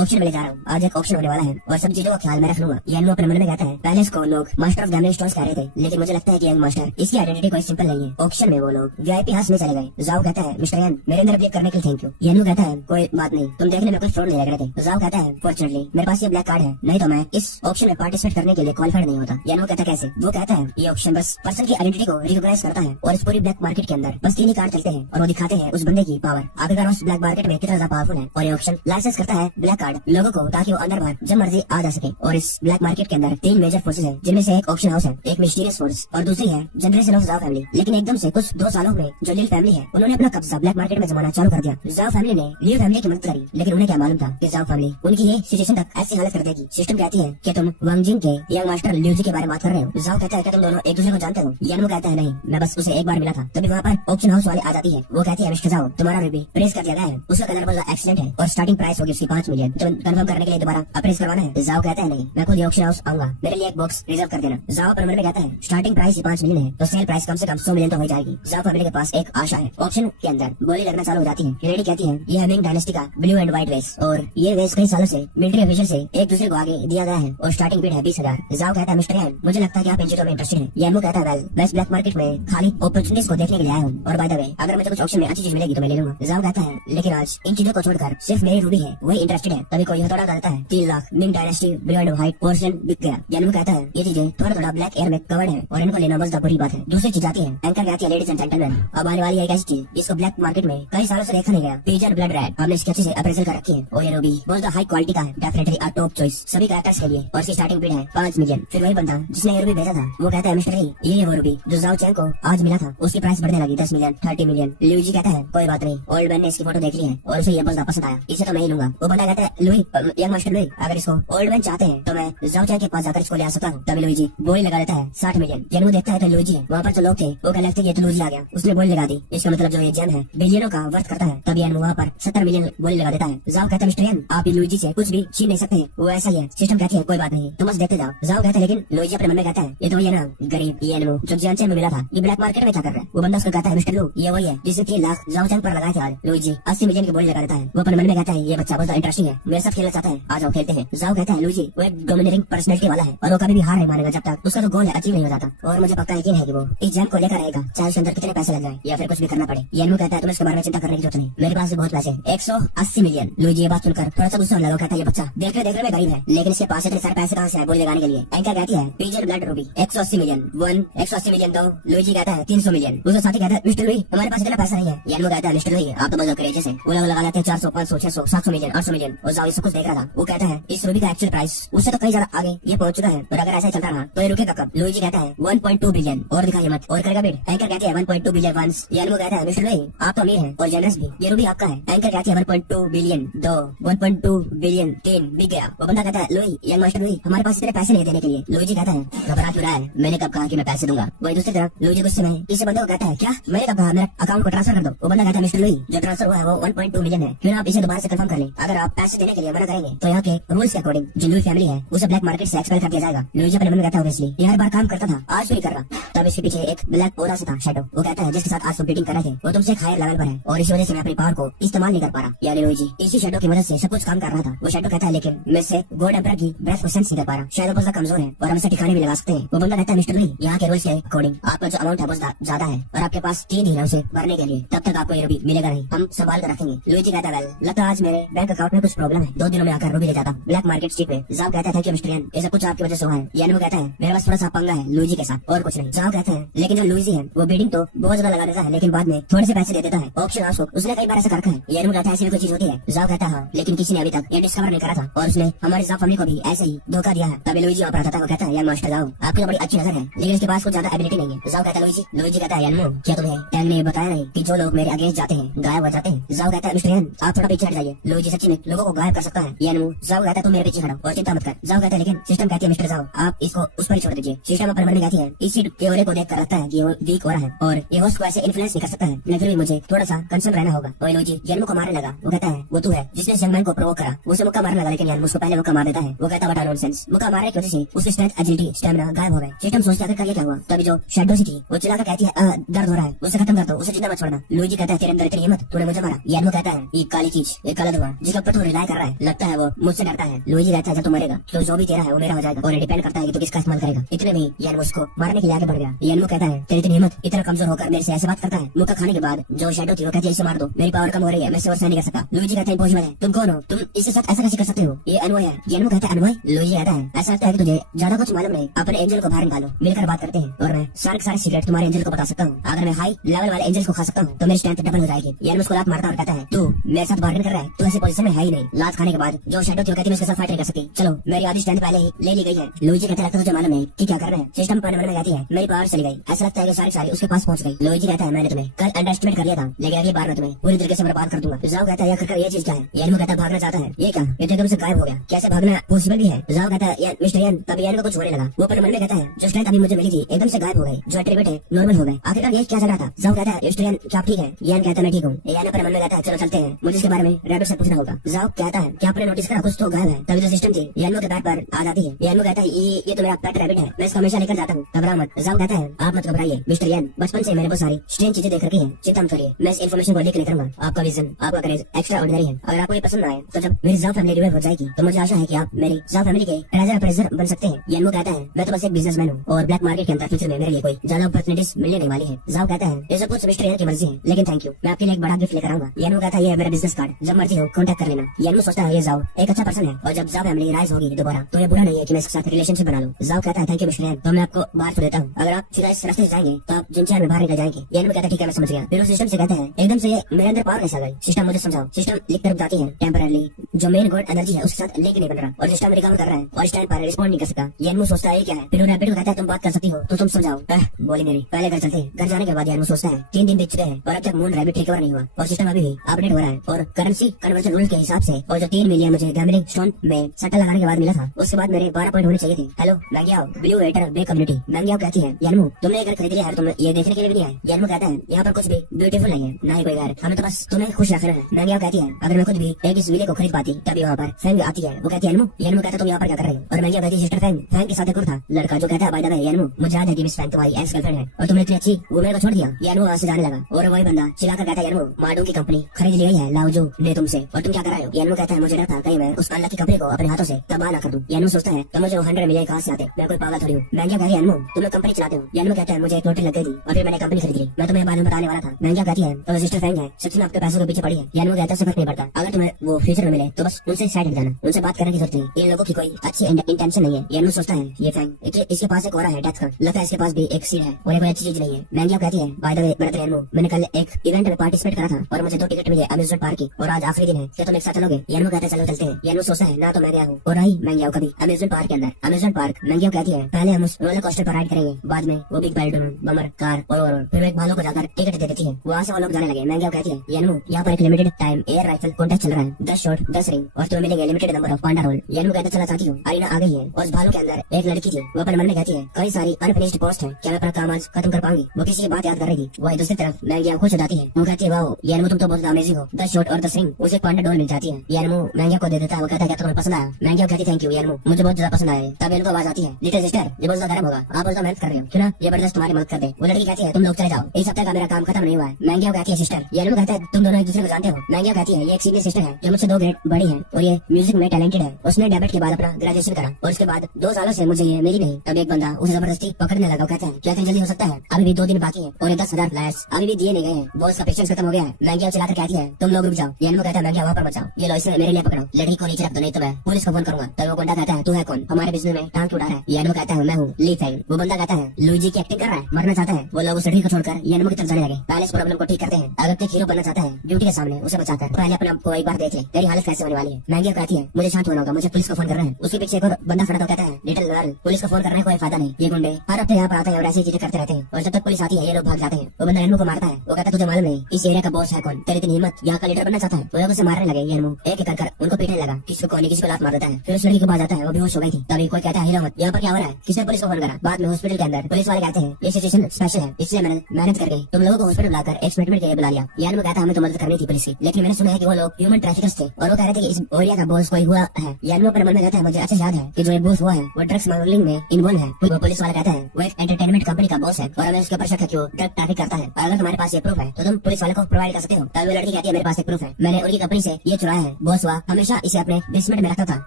ऑप्शन में ले जा रहा हूँ। आज एक ऑप्शन होने वाला है और सब चीजों का ख्याल मैं रख लूंगा। यानमू अपने मन में कहता है पहले इसको लोग मास्टर ऑफ गैमलिंग स्टोर्स कह रहे थे, लेकिन मुझे लगता है कि यंग मास्टर इसकी आइडेंटिटी कोई सिंपल नहीं है। ऑप्शन में वो लोग वीआईपी हाउस में चले गए। जाओ कहता है मिस्टर यान मेरे अंदर अपडेट करने के लिए थैंक यू। यानमू कहता है कोई बात नहीं, तुम देखने में कुछ फ्रॉड नहीं लग रहे थे। जाओ कहता है फॉर्चुनेटली मेरे पास ये ब्लैक कार्ड है, नहीं तो मैं इस ऑप्शन में पार्टिसिपेट करने के लिए क्वालिफाइड नहीं होता। यानमू कहता कैसे? वो कहता है ये ऑप्शन बस पर्सन की आइडेंटिटी को रिकॉग्नाइज करता है और इस पूरी ब्लैक मार्केट के अंदर बस 3 ही कार्ड चलते हैं और वो दिखाते हैं उस बंदे की पावर, आखिरकार उस ब्लैक मार्केट में कितना ज्यादा पावरफुल है। और ये ऑप्शन लाइसेंस करता है ब्लैक कार्ड लोगों को ताकि वो अंदर बाहर जब मर्जी आ जा सके। और इस ब्लैक मार्केट के अंदर 3 मेजर फोर्सेज है, जिनमें से एक ऑप्शन हाउस है, एक मिस्टीरियस फोर्स और दूसरी है जनरेशन ऑफ जाओ फैमिली। लेकिन एकदम से कुछ 2 सालों में जो लिल फैमिली है उन्होंने अपना कब्जा ब्लैक मार्केट में जमाना चालू कर दिया। जाओ फैमिली ने लियो फैमिली की मदद करी, लेकिन उन्हें क्या मालूम था कि जाओ फैमिली उनकी ये सिचुएशन तक ऐसी हालत कर देगी। सिस्टम कहती है कि तुम वांगजिंग के यंग मास्टर लियो जी के बारे में बात कर रहे हो। जाओ कहता है कि तुम दोनों एक दूसरे को जानते हो। यानमू कहता है नहीं, मैं बस उसे एक बार मिला था। तभी वहाँ पर ऑप्शन हाउस वाले आ जाती है। वो कहती है मिस्टर जाओ तुम्हारा रूबी प्रेस कर दिया गया है, उसका कलर बहुत एक्सीलेंट है और स्टार्टिंग प्राइस होगी उसकी 5 मिलियन। तुम कंफर्म करने के लिए दोबारा अप्रेस करवाना है? जाओ कहता है नहीं, मैं खुद ऑप्शन हाउस आऊंगा, मेरे लिए एक बॉक्स रिजर्व कर देना। जाओ अपने मन में कहता है स्टार्टिंग प्राइस 5 मिलियन है तो सेल प्राइस कम से कम 100 मिलियन तो हो जाएगी। जाओ फैमिली के पास एक आशा है। ऑप्शन के अंदर बोली लगना चालू हो जाती है। लेडी कहती है ये मिंग डायनेस्टी का ब्लू एंड व्हाइट वेस और ये वेस कई सालों से मिलिट्री ऑफिशियल से एक दूसरे को आगे दिया गया है और स्टार्टिंग बिड है 20,000। जाओ कहता है मिस्टर यान मुझे लगता है कि आप इन चीजों में इंटरेस्टेड हैं। यानमू कहता है वेल मैं इस ब्लैक मार्केट में खाली अपॉर्चुनिटीज को देखने के लिए आया हूँ और बाय द वे अगर मुझे कुछ ऑप्शन में अच्छी चीज मिलेगी तो मैं ले लूंगा। जाओ कहता है लेकिन आज इन चीजों को छोड़कर सिर्फ मेरी रूबी है वही इंटरेस्टेड है। तभी कोई हथौड़ा डालता है 3 lakh Ming dynasty blue and white porcelain बिक गया। यानमू कहता है ये चीजें थोड़ा थोड़ा ब्लैक एयर में कवर्ड है और इनको लेना बस बुरी बात है। दूसरी चीज आती है एंकर कहती है लेडीज एंड जेंटलमैन अब आने वाली है एक ऐसी चीज जिसको ब्लैक मार्केट में कई सालों से देखा नहीं गया, पीजर ब्लड रेड। हमने इसकी अच्छे से अप्रेजल कर रखी है और ये रूबी बहुत हाई क्वालिटी का है, डेफिनेटली अ टॉप चॉइस सभी कैरेक्टर्स के लिए और इसकी स्टार्टिंग बिड है 5 मिलियन। फिर वही बंदा जिसने ये रूबी भेजा था वो कहता है मिस्टर ली ये वो रूबी जो जाओ चैंग को आज मिला था उसकी प्राइस बढ़ने लगी 10 मिलियन 30 मिलियन। लुई जी कहता है कोई बात नहीं, ओल्ड मैन ने इसकी फोटो देख ली है और उसे ये बंदा पसंद आया, इसे तो मैं ही लूंगा। वो बंदा कहता है लुई यंग मास्टर लुई अगर इसको ओल्ड मैन चाहते हैं तो मैं जाओ चैंग के पास जाकर इसको ले आ सकता हूँ। तभी लुई जी बोली लगा देता है 60 मिलियन। यानमू देखता है तो लुई जी है, वहाँ पर जो लोग थे वो कहने लगते ये तो लुई जी आ गया, उसने बोली लगा दी, इसका मतलब जो ये जेम है बिलियनों का वर्थ करता है। तभी यानमू वहाँ पर 70 मिलियन बोली लगा देता है। जाओ कहता है मिस्टर यान आप लुई जी से कुछ भी छीन नहीं सकते, वो ऐसा ही है। सिस्टम कहती है कोई बात नहीं तुम बस देखते जाओ। जाओ कहता है लेकिन लुई जी अपने मन में कहता है ये तो ये ना गरीब यानमू जो जियानचैन में मिला था ये ब्लैक मार्केट में क्या कर रहा है। वो बंदा उसको कहता है मिस्टर लू ये वही है जिसने 3 लाख जाओ चैंग पर लगाए थे आज। लुई जी 80 मिलियन की बोली लगा देता है। वो अपने मन में कहता है ये बच्चा बहुत इंटरेस्टिंग है, मेरे साथ खेलना चाहता है, आ जाओ खेलते हैं। जाओ कहता है लुई जी वो एक डोमिनेटिंग पर्सनैलिटी वाला है और वो कभी भी हार नहीं मानेगा जब तक उसका जो गोल है अचीव नहीं हो जाता और मुझे पक्का यकीन है कि वो इस जेम को लेकर रहेगा चाहे उसके अंदर कितने पैसे लग जाए या फिर कुछ भी करना पड़े। यानमू कहता है तुम्हें इसके बारे में चिंता करने की जरूरत नहीं, मेरे पास भी बहुत पैसे 180 मिलियन। लुई जी ये बात सुनकर थोड़ा सा गुस्सा होने लगा, कहता है ये बच्चा देख रहे में गरीब है लेकिन इसके पास इतने सारे पैसे कहाँ से आए बोली लगाने के लिए। एंकर कहती है पीजर blood ruby 180 million 180 million 2। Louie ji कहता है 300 मिलियन। उसका साथी कहता है मिस्टर लुई हमारे पास इतना पैसा नहीं है। यानमू कहता है मिस्टर लुई आप तो बहुत करेजियस है, वो लोग लगा लेते हैं 400 500 600 700 मिलियन 800 मिलियन और जाओ ये सब कुछ देख रहा था। वो कहता है इस रूबी का एक्चुअल प्राइस उससे तो कई ज्यादा आगे ये पहुंच चुका है और अगर ऐसा ही चलता रहा तो ये रुकेगा कब। लुई जी कहता है 1.2 बिलियन और दिखाइए मत और करेगा बिड। एंकर कहती है 1.2 बिलियन वंस। यानमू कहता है मिस्टर लुई आप तो अमीर हैं और जेनरस भी, ये रूबी आपका है। एंकर कहती है 1.2 बिलियन 2 1.2 बिलियन 3 बिक गया। वो बंदा कहता है लुई यंग मास्टर लुई हमारे पास इतने पैसे नहीं देने के लिए। लुई जी कहता है घबरा क्यों रहा है, मैंने कब कहा कि मैं पैसे दूंगा। वही दूसरी तरफ लुई जी गुस्से में इस बंदे को कहता है क्या मैंने कब कहा, मेरा अकाउंट को ट्रांसफर कर दो। वो बंदा कहता है मिस्टर लुई जो ट्रांसफर हुआ है वो 1.2 मिलियन है, क्यों ना आप इसे दोबारा से कंफर्म कर लें। अगर आप पैसे देने के लिए मना करेंगे तो यहाँ के रूल्स के अकॉर्डिंग जो लुई फैमिली है उसे ब्लैक मार्केट से एक्सपेल कर दिया जाएगा। लुई जी अपने मन में कहता है ऑब्वियसली ये हर बार काम करता था आज भी कर रहा। तब इसके पीछे एक ब्लैक ओरा से था शैडो। वो कहता है जिसके साथ आज बीटिंग कर रहे थे वो तुमसे एक हायर लेवल पर है और इसी वजह से मैं अपनी पावर को इस्तेमाल नहीं कर पा रहा। यानी लुई जी इसी शैडो की मदद से सब कुछ काम कर रहा था। वो शैडो कहता है लेकिन मैं से गॉड एम्परर की ब्रेथ को सेंस नहीं कर पा रहा, शैडो बहुत कमजोर है और हम इसे ठिकाने भी लगा सकते हैं। वो बंदा कहता है मिस्टर लुई यहाँ के रूल्स के अकॉर्डिंग आपका जो अमाउंट है बहुत ज्यादा है और आपके पास 3 दिन है उसे भरने के लिए, तब तक आपको ये रूबी मिलेगा नहीं, हम संभाल कर रखेंगे। लुई जी कहता है लगता है आज मेरे बैंक अकाउंट में कुछ प्रॉब्लम है, 2 दिनों में आकर रूबी ले जाता ब्लैक मार्केट स्ट्रीट में। जाओ कहता है कि मिस्टर यान ये सब कुछ आपकी वजह से हुआ है। यानमू कहता है मेरे पास थोड़ा सा पंगा है लुई जी के साथ और कुछ नहीं। जाओ कहता है लेकिन जो लुई जी है वो बिडिंग तो बहुत ज्यादा लगा देता है लेकिन बाद में थोड़े से पैसे दे देता है। ऑप्शन हाउस को उसने कई बार ऐसा कर रखा है। यानमू कहता है ऐसी भी कोई चीज होती है। जाओ कहता है हाँ, लेकिन किसी ने अभी तक ये डिस्कवर नहीं करा था और उसने हमारी जाओ फैमिली को भी ऐसे ही धोखा दिया है। तभी लुई जी वहाँ पर आता था। वो कहता है यार मास्टर जाओ आपकी तो बड़ी अच्छी नजर है लेकिन इसके पास कुछ ज्यादा एबिलिटी नहीं है। जाओ कहता है लुई जी कहता है यानमू क्या तुम्हें टैंग ने बताया नहीं कि जो लोग मेरे अगेंस्ट जाते हैं गायब हो जाते हैं। जाओ कहता है मिस्टर यान आप थोड़ा पीछे हट जाइए, लुई जी सच्ची में लोगों को गायब कर सकता है। यानमू जाओ कहता है तुम मेरे पीछे हटो और चिंता मत कर। जाओ कहता है लेकिन सिस्टम कहती है मिस्टर जाओ जाओ आप इसको उस पर ही छोड़ दीजिए। सिस्टम अपने मन में कहती है इसी के ओरे को देख कर लगता है कि वो वीक हो रहा है और ये होस्ट को ऐसे इन्फ्लुएंस नहीं कर सकता है, लेकिन फिर भी मुझे थोड़ा सा कंसर्न रहना होगा। और लुइजी यानमू को मारने लगा। वो कहता है वो तू है जिसने इस यंग मैन को प्रोवोक करा। वो उसे मुक्का मारने लगा लेकिन यानमू उसको पहले मुक्का मार देता है। वो कहता है नॉनसेंस। मुक्का मारने की वजह से उसकी स्ट्रेंथ, एजिलिटी, स्टैमिना गायब हो गए। सिस्टम सोचता है क्या हुआ। तभी जो शैडो सी थी वो चिल्लाकर कहती है दर्द हो रहा है, उसे खत्म कर दो, उसे जिंदा मत छोड़ना। लुइजी कहता है तेरे अंदर इतनी हिम्मत, तूने मुझे मारा। यानमू कहता है ये काली चीज, ये काला धुआं जिसके ऊपर तू रिलाय कर रहा है, लगता है वो मुझसे डरता है। लुइजी कहता है जब तू मरेगा तो जो भी तेरा है वो मेरा हो जाएगा और डिपेंड करता है कि तू किसका इस्तेमाल करेगा। इतने में यानमू उसको मारने के लिए आगे बढ़ गया। यानमू कहता है तेरी इतनी हिम्मत, इतना कमजोर होकर मेरे से ऐसे बात करता है। मुक्का खाने के बाद जो शैडो थी वो कहती है इसे मार दो, मेरी पावर कम हो रही है, मैं इसे और सहन नहीं कर सकता। लुइजी कहता है इम्पॉसिबल है, तुम कौन हो, तुम इसके साथ ऐसा कैसे कर सकते हो, ये अनवय है। यानमू कहता है अनवय। लुइजी कहता है ऐसा लगता है कि तुझे ज्यादा कुछ मालूम नहीं, अपने एंजल को बाहर निकालो, मिलकर बात करते हैं और मैं सारे सीक्रेट तुम्हारे एंजल को बता सकता हूँ। अगर मैं हाई लेवल वाले एंजल्स को खा सकता हूँ तो मेरी स्ट्रेंथ डबल हो जाएगी। यानमू उसको लात मारता और कहता है तू मेरे साथ बार्गेन कर रहा है, तू ऐसी पोजीशन में है ही नहीं। लात खाने के बाद जो शैडो थी वो कहती है मैं इसके साथ फाइट नहीं कर सकती, चलो मेरी आधी स्ट्रेंथ पहले ही ले ली गई है। लुइजी कहता है तुझे मालूम है कि क्या करना है। सिस्टम पर मन में कहती है मेरी पावर चली गई, ऐसा लगता है कि सारी उसके पास पहुंच गई। लुइजी कहता है मैंने तुम्हें कल अंडरएस्टिमेट कर लिया था, लेकिन अगली बार मैं तुम्हें पूरी तरीके से बर्बाद कर दूंगा। जाओ कहता है ये चीज क्या है। यानमू कहता है भागना चाहता है, ये क्या, ये तो एकदम से गायब हो गया, कैसे भागना पॉसिबल भी है। जाओ कहता है मिस्टर यान, तब यान को कुछ होने लगा। वो अपने मन में कहता है जो स्ट्रेंथ अभी मुझे मिली थी एकदम से गायब हो गई, जो एट्रीब्यूट है नॉर्मल हो गए, आखिरकार ये क्या चल रहा था। जाओ कहता है मिस्टर यान क्या आप ठीक है। यान कहता है मैं ठीक हूँ। यान अपने मन में कहता है चलो चलते हैं, मुझे इसके बारे में रैबिट से पूछना होगा। जाओ कहता है क्या आपने नोटिस करा कुछ तो गायब है। तभी जो सिस्टम थी यानमू के बैट पर आ जाती है। यानमू कहता है ये तो मेरा पेट रैबिट है, मैं इसको हमेशा लेकर जाता हूँ, घबराओ मत। जाओ कहता है आप मत घबराइए मिस्टर यान, बचपन से मैंने बहुत सारी स्ट्रेंज चीजें देख रखी है, चिंता मत करिए, मैं इस इन्फॉर्मेशन को लीक नहीं करूंगा। आपका विजन, आपका करेज एक्स्ट्रा ऑर्डिनरी है। अगर आपको ये पसंद आए तो जब मेरी जाओ फैमिली रिवाइव हो जाएगी तो मुझे आशा है कि आप मेरी जाओ फैमिली के ट्रेजर अप्रेजर बन सकते हैं। यानमू कहता है मैं तो बस एक बिजनेसमैन हूँ और ब्लैक मार्केट के अंदर फ्यूचर में मेरे लिए कोई ज्यादा अपॉर्चुनिटीज मिलने नहीं वाली है। जाओ कहता है ये सब कुछ मिस्टर यान की मर्जी है, लेकिन थैंक यू, मैं आपके लिए एक बड़ा गिफ्ट लेकर आऊंगा। यानमू कहता है ये मेरा बिजनेस कार्ड, जब मर्जी हो कांटेक्ट कर लेना। यानमू सोचता है ये जाओ एक अच्छा पर्सन है और जब जाओ फैमिली राइज होगी दोबारा तो ये बुरा नहीं है कि मैं इसके साथ रिलेशनशिप बना लूं। जाओ कहता है थैंक यू मिस्टर यान, तो मैं आपको बाहर छोड़ देता हूँ, अगर आप सीधा इस रास्ते से जाएंगे तो आप जिन चैन में बाहर निकल जाएंगे। यानमू कहता है ठीक है मैं समझ गया। फिर सिस्टम से कहता है एकदम से ये मेरे अंदर पावर कैसे आ गई। सिस्टम मुझे समझाओ। सिस्टम लिख कर बताती है टेम्पररी जो मेन गॉड एनर्जी है उसके साथ लिंक नहीं बन रहा और सिस्टम रिकवर कर रहा है और इस टाइम पर रिस्पॉन्ड नहीं कर सकता। यानमू सोचता है क्या है। फिर रैबिट को कहता है तुम बात कर सकती हो तो तुम समझाओ। बोली मेरी पहले घर चलते। घर जाने के बाद यानमू सोचता है 3 दिन बीत चुके हैं और अब तक मून रैबिट रिकवर नहीं हुआ और सिस्टम अभी भी अपडेट हो रहा है और करेंसी कन्वर्जन रूल के हिसाब से और जो 3 मिलियन मुझे गैम्बलिंग स्टोन में सट्टा लगाने के बाद मिला था उसके बाद मेरे 12 पॉइंट होने चाहिए थे। हेलो मैंगियाओ ब्लू वेटर बे कम्युनिटी। मैंगियाओ कहती है यानमू तुमने घर खरीद लिया है, तुम ये देखने के लिए भी नहीं आए। यानमू कहता है यहाँ पर कुछ भी ब्यूटीफुल नहीं है, ना ही कोई घर, हमें तो बस तुम्हें खुश रखना है। मैंगियाओ कहती है अगर मैं खुद भी एक इस विले को खरीद पाती तभी वहाँ पर फैंग आती है। वो कहती है यानमू कहता तुम यहाँ पर क्या कर रहे हो। और मैंगियाओ कहती है सिस्टर फैंग के साथ एक और था लड़का जो कहता है बाय द वे यानमू मुझे याद है कि मिस फैंग तुम्हारी एक्स गर्लफ्रेंड है और तुमने इतनी अच्छी वुमेन को छोड़ दिया। यानमू वहाँ से जाने लगा और वही बंदा चिल्लाकर कहता है यानमू माडू की कंपनी खरीद ली गई है लाओजू ने तुमसे और तुम क्या कर रहे हो। यानमू कहता है मुझे डर था कहीं मैं उस अल्लाह की कंपनी को अपने हाथों से तबाह ना कर दूं। यानमू सोचता है तो मुझे 100 मिलियन कहाँ से आते, मैं कोई पागल थोड़ी हूँ। मैंगियाओ कहती है यानमू तुम लोग कंपनी चलाते हो। यानमू कहता है मुझे एक लॉटरी लग गई थी और फिर मैंने कंपनी खरीद ली, मैं तुम्हें बाद में बताने वाला था। मैंगियाओ कहती है तो सिस्टर फैंग है सच में आपके पैसों के पीछे पड़ी है। यानमू कहता है उससे फर्क नहीं पड़ता, अगर तुम्हें वो फ्यूचर में मिले तो बस उनसे साइड हट जाना, उनसे बात करने की जरूरत नहीं, इन लोगों की कोई अच्छी इंटेंशन नहीं है। यानमू सोचता है ये फैंग इसके पास एक और है डेथ का, लगता है इसके पास भी एक सीड है और ये कोई अच्छी चीज नहीं है। मैंगियाओ कहती है बाय द वे ब्रदर यानमू मैंने कल एक इवेंट में पार्टिसिपेट करा था और मुझे 2 टिकट मिले अम्यूजमेंट पार्क की और आज आखिरी दिन है, क्या तुम एक साथ चलोगे। यानमू कहता है चलो चलते हैं। यानमू सोचता है ना तो मैं गया हूँ और आई मैंगियाओ कभी अम्यूजमेंट पार्क के अंदर। अम्यूजमेंट पार्क मैंगियाओ कहती है पहले हम उस रोलर कोस्टर पर राइड करेंगे, बाद में वो बिग बैल्डून बमर कार और फिर एक भालू को जाकर टिकट दे देती है, वहाँ से वो लोग जाने लगे। मैंगियाओ कहती है यानमू यहाँ पर एक limited time air rifle contest चल रहा है, 10 शॉट 10 रिंग और तुम्हें मिलेंगे limited number of panda roll. यानमू कहता चला चाहती हूँ। अरीना आ गई है और उस भालू के अंदर एक लड़की थी, वो अपने मन में कहती है कई सारी अनफिनिश्ड पोस्ट है, क्या मैं अपना काम आज खत्म कर पाऊंगी। वो किसी की बात याद कर रही थी। वही दूसरी तरफ मैंगियाओ खुश हो जाती है, वो कहती है वाओ यानमू तुम तो बहुत अमेजिंग हो, 10 शॉट और 10 रिंग, उसे पांडा डोल मिल जाती है। यानमू मैंगियाओ को दे देता है, वो कहता है क्या तुम्हें पसंद आया। मैंगियाओ कहती थैंक यू यानमू मुझे बहुत ज्यादा पसंद आया। तब इनको आवाज आती है लिटिल सिस्टर ये बहुत गर्म होगा, आप बहुत मेहनत कर रहे हो, क्यों ना ये बर्दाश्त तुम्हारी मदद कर दे। वो लड़की कहती है तुम लोग चले जाओ, इस हफ्ते का मेरा काम खत्म नहीं हुआ है। मैंगियाओ कहती है सिस्टर। यानमू कहता है तुम दोनों एक दूसरे को जानते हो। मैंगियाओ कहती है ये एक सीनियर सिस्टर है जो मुझसे 2 ग्रेड बड़ी है और ये म्यूजिक में टैलेंटेड है, उसने डेबिट के बाद अपना ग्रेजुएशन करा और उसके बाद 2 सालों से मुझे ये मिली नहीं। तब एक बंदा उसे जबरदस्ती पकड़ने लगा, कहता है क्या इतनी जल्दी हो सकता है, अभी भी 2 दिन बाकी है और 10,000 फ्लैट्स अभी भी दिए नहीं गए हैं, बॉस का पेशेंस खत्म हो गया है। मैंगियाओ चिल्लाकर कहती है तुम लोग रुक जाओ। यानमू कहता है मैंगियाओ वहाँ पर बचाओ, ये लो इसे मेरे लिए पकड़ो, लड़की को नीचे रख दो नहीं तो मैं पुलिस को फोन करूंगा। तब वो गुंडा कहता है तू है कौन, हमारे बिजनेस में टांग उड़ा रहा है। यानमू कहता है मैं हूँ ली फैंग। वो बंदा कहता है लुइजी की एक्टिंग कर रहा है, मरना चाहता है। वो लोग उस लड़की को छोड़कर यानमू की तरफ जाने लगे, पहले इस प्रॉब्लम को ठीक करते हैं। अगर तू हीरो बनना चाहता है ड्यूटी के सामने उसे बचाकर पहले अपने आप को एक बार देख ले, तेरी हालत कैसे होने वाली है। मैंगियाओ कहती है मुझे शांत होना होगा, मुझे पुलिस को फोन करना है। उसके पीछे एक और बंदा खड़ा तो कहता है लिटिल गर्ल पुलिस को फोन करने का कोई फायदा नहीं, ये गुंडे हर हफ्ते यहाँ पर आते हैं और ऐसी चीजें करते रहते हैं और जब तक पुलिस आती है ये लोग भाग जाते हैं। वो बंदा यानमू को मारता है, वो कहता है तुझे मालूम नहीं इस एरिया का बॉस है कौन, तेरी इतनी हिम्मत, यहाँ का लीडर बनना चाहता है। वो लोग उसे मारने लगे। यानमू एक एक कर उनको पीटने लगा, किसी को कोई किसी को लात मार देता है। फिर उस लड़की को बाज आता है, वो बेहोश हो गई थी। तभी कोई कहता है हिलो मत, यहाँ पर क्या हो रहा है, किसने पुलिस को फोन करा। बाद में हॉस्पिटल के अंदर पुलिस वाले कहते हैं ये सिचुएशन स्पेशल है, इसलिए मैंने मेहनत करके तुम लोगों को हॉस्पिटल बुलाकर एक स्टेटमेंट के लिए बुला लिया। यार वो कहता है हमें तो मदद करनी थी पुलिस की, लेकिन मैंने सुना है कि वो लोग ह्यूमन ट्रैफिकर्स थे और वो कह रहे थे कि इस एरिया का बॉस कोई हुआ है। यार वो अपने मन में कहता है मुझे अच्छा याद है कि जो बॉस हुआ है वो ड्रग्स स्मगलिंग में इन्वॉल्व है। वो पुलिस वाला कहता है वो एक एंटरटेनमेंट कंपनी का बॉस है और हमें उसके ऊपर शक है कि वो ड्रग ट्रैफिक करता है। अगर तुम्हारे पास ये प्रूफ है तो तुम पुलिस वाले को प्रोवाइड कर सकते हो। तब वो लड़की कहती है मेरे पास एक प्रूफ है, मैंने उनकी कंपनी से ये चुराया है। बॉस हुआ हमेशा इसे अपने बेसमेंट में रखता था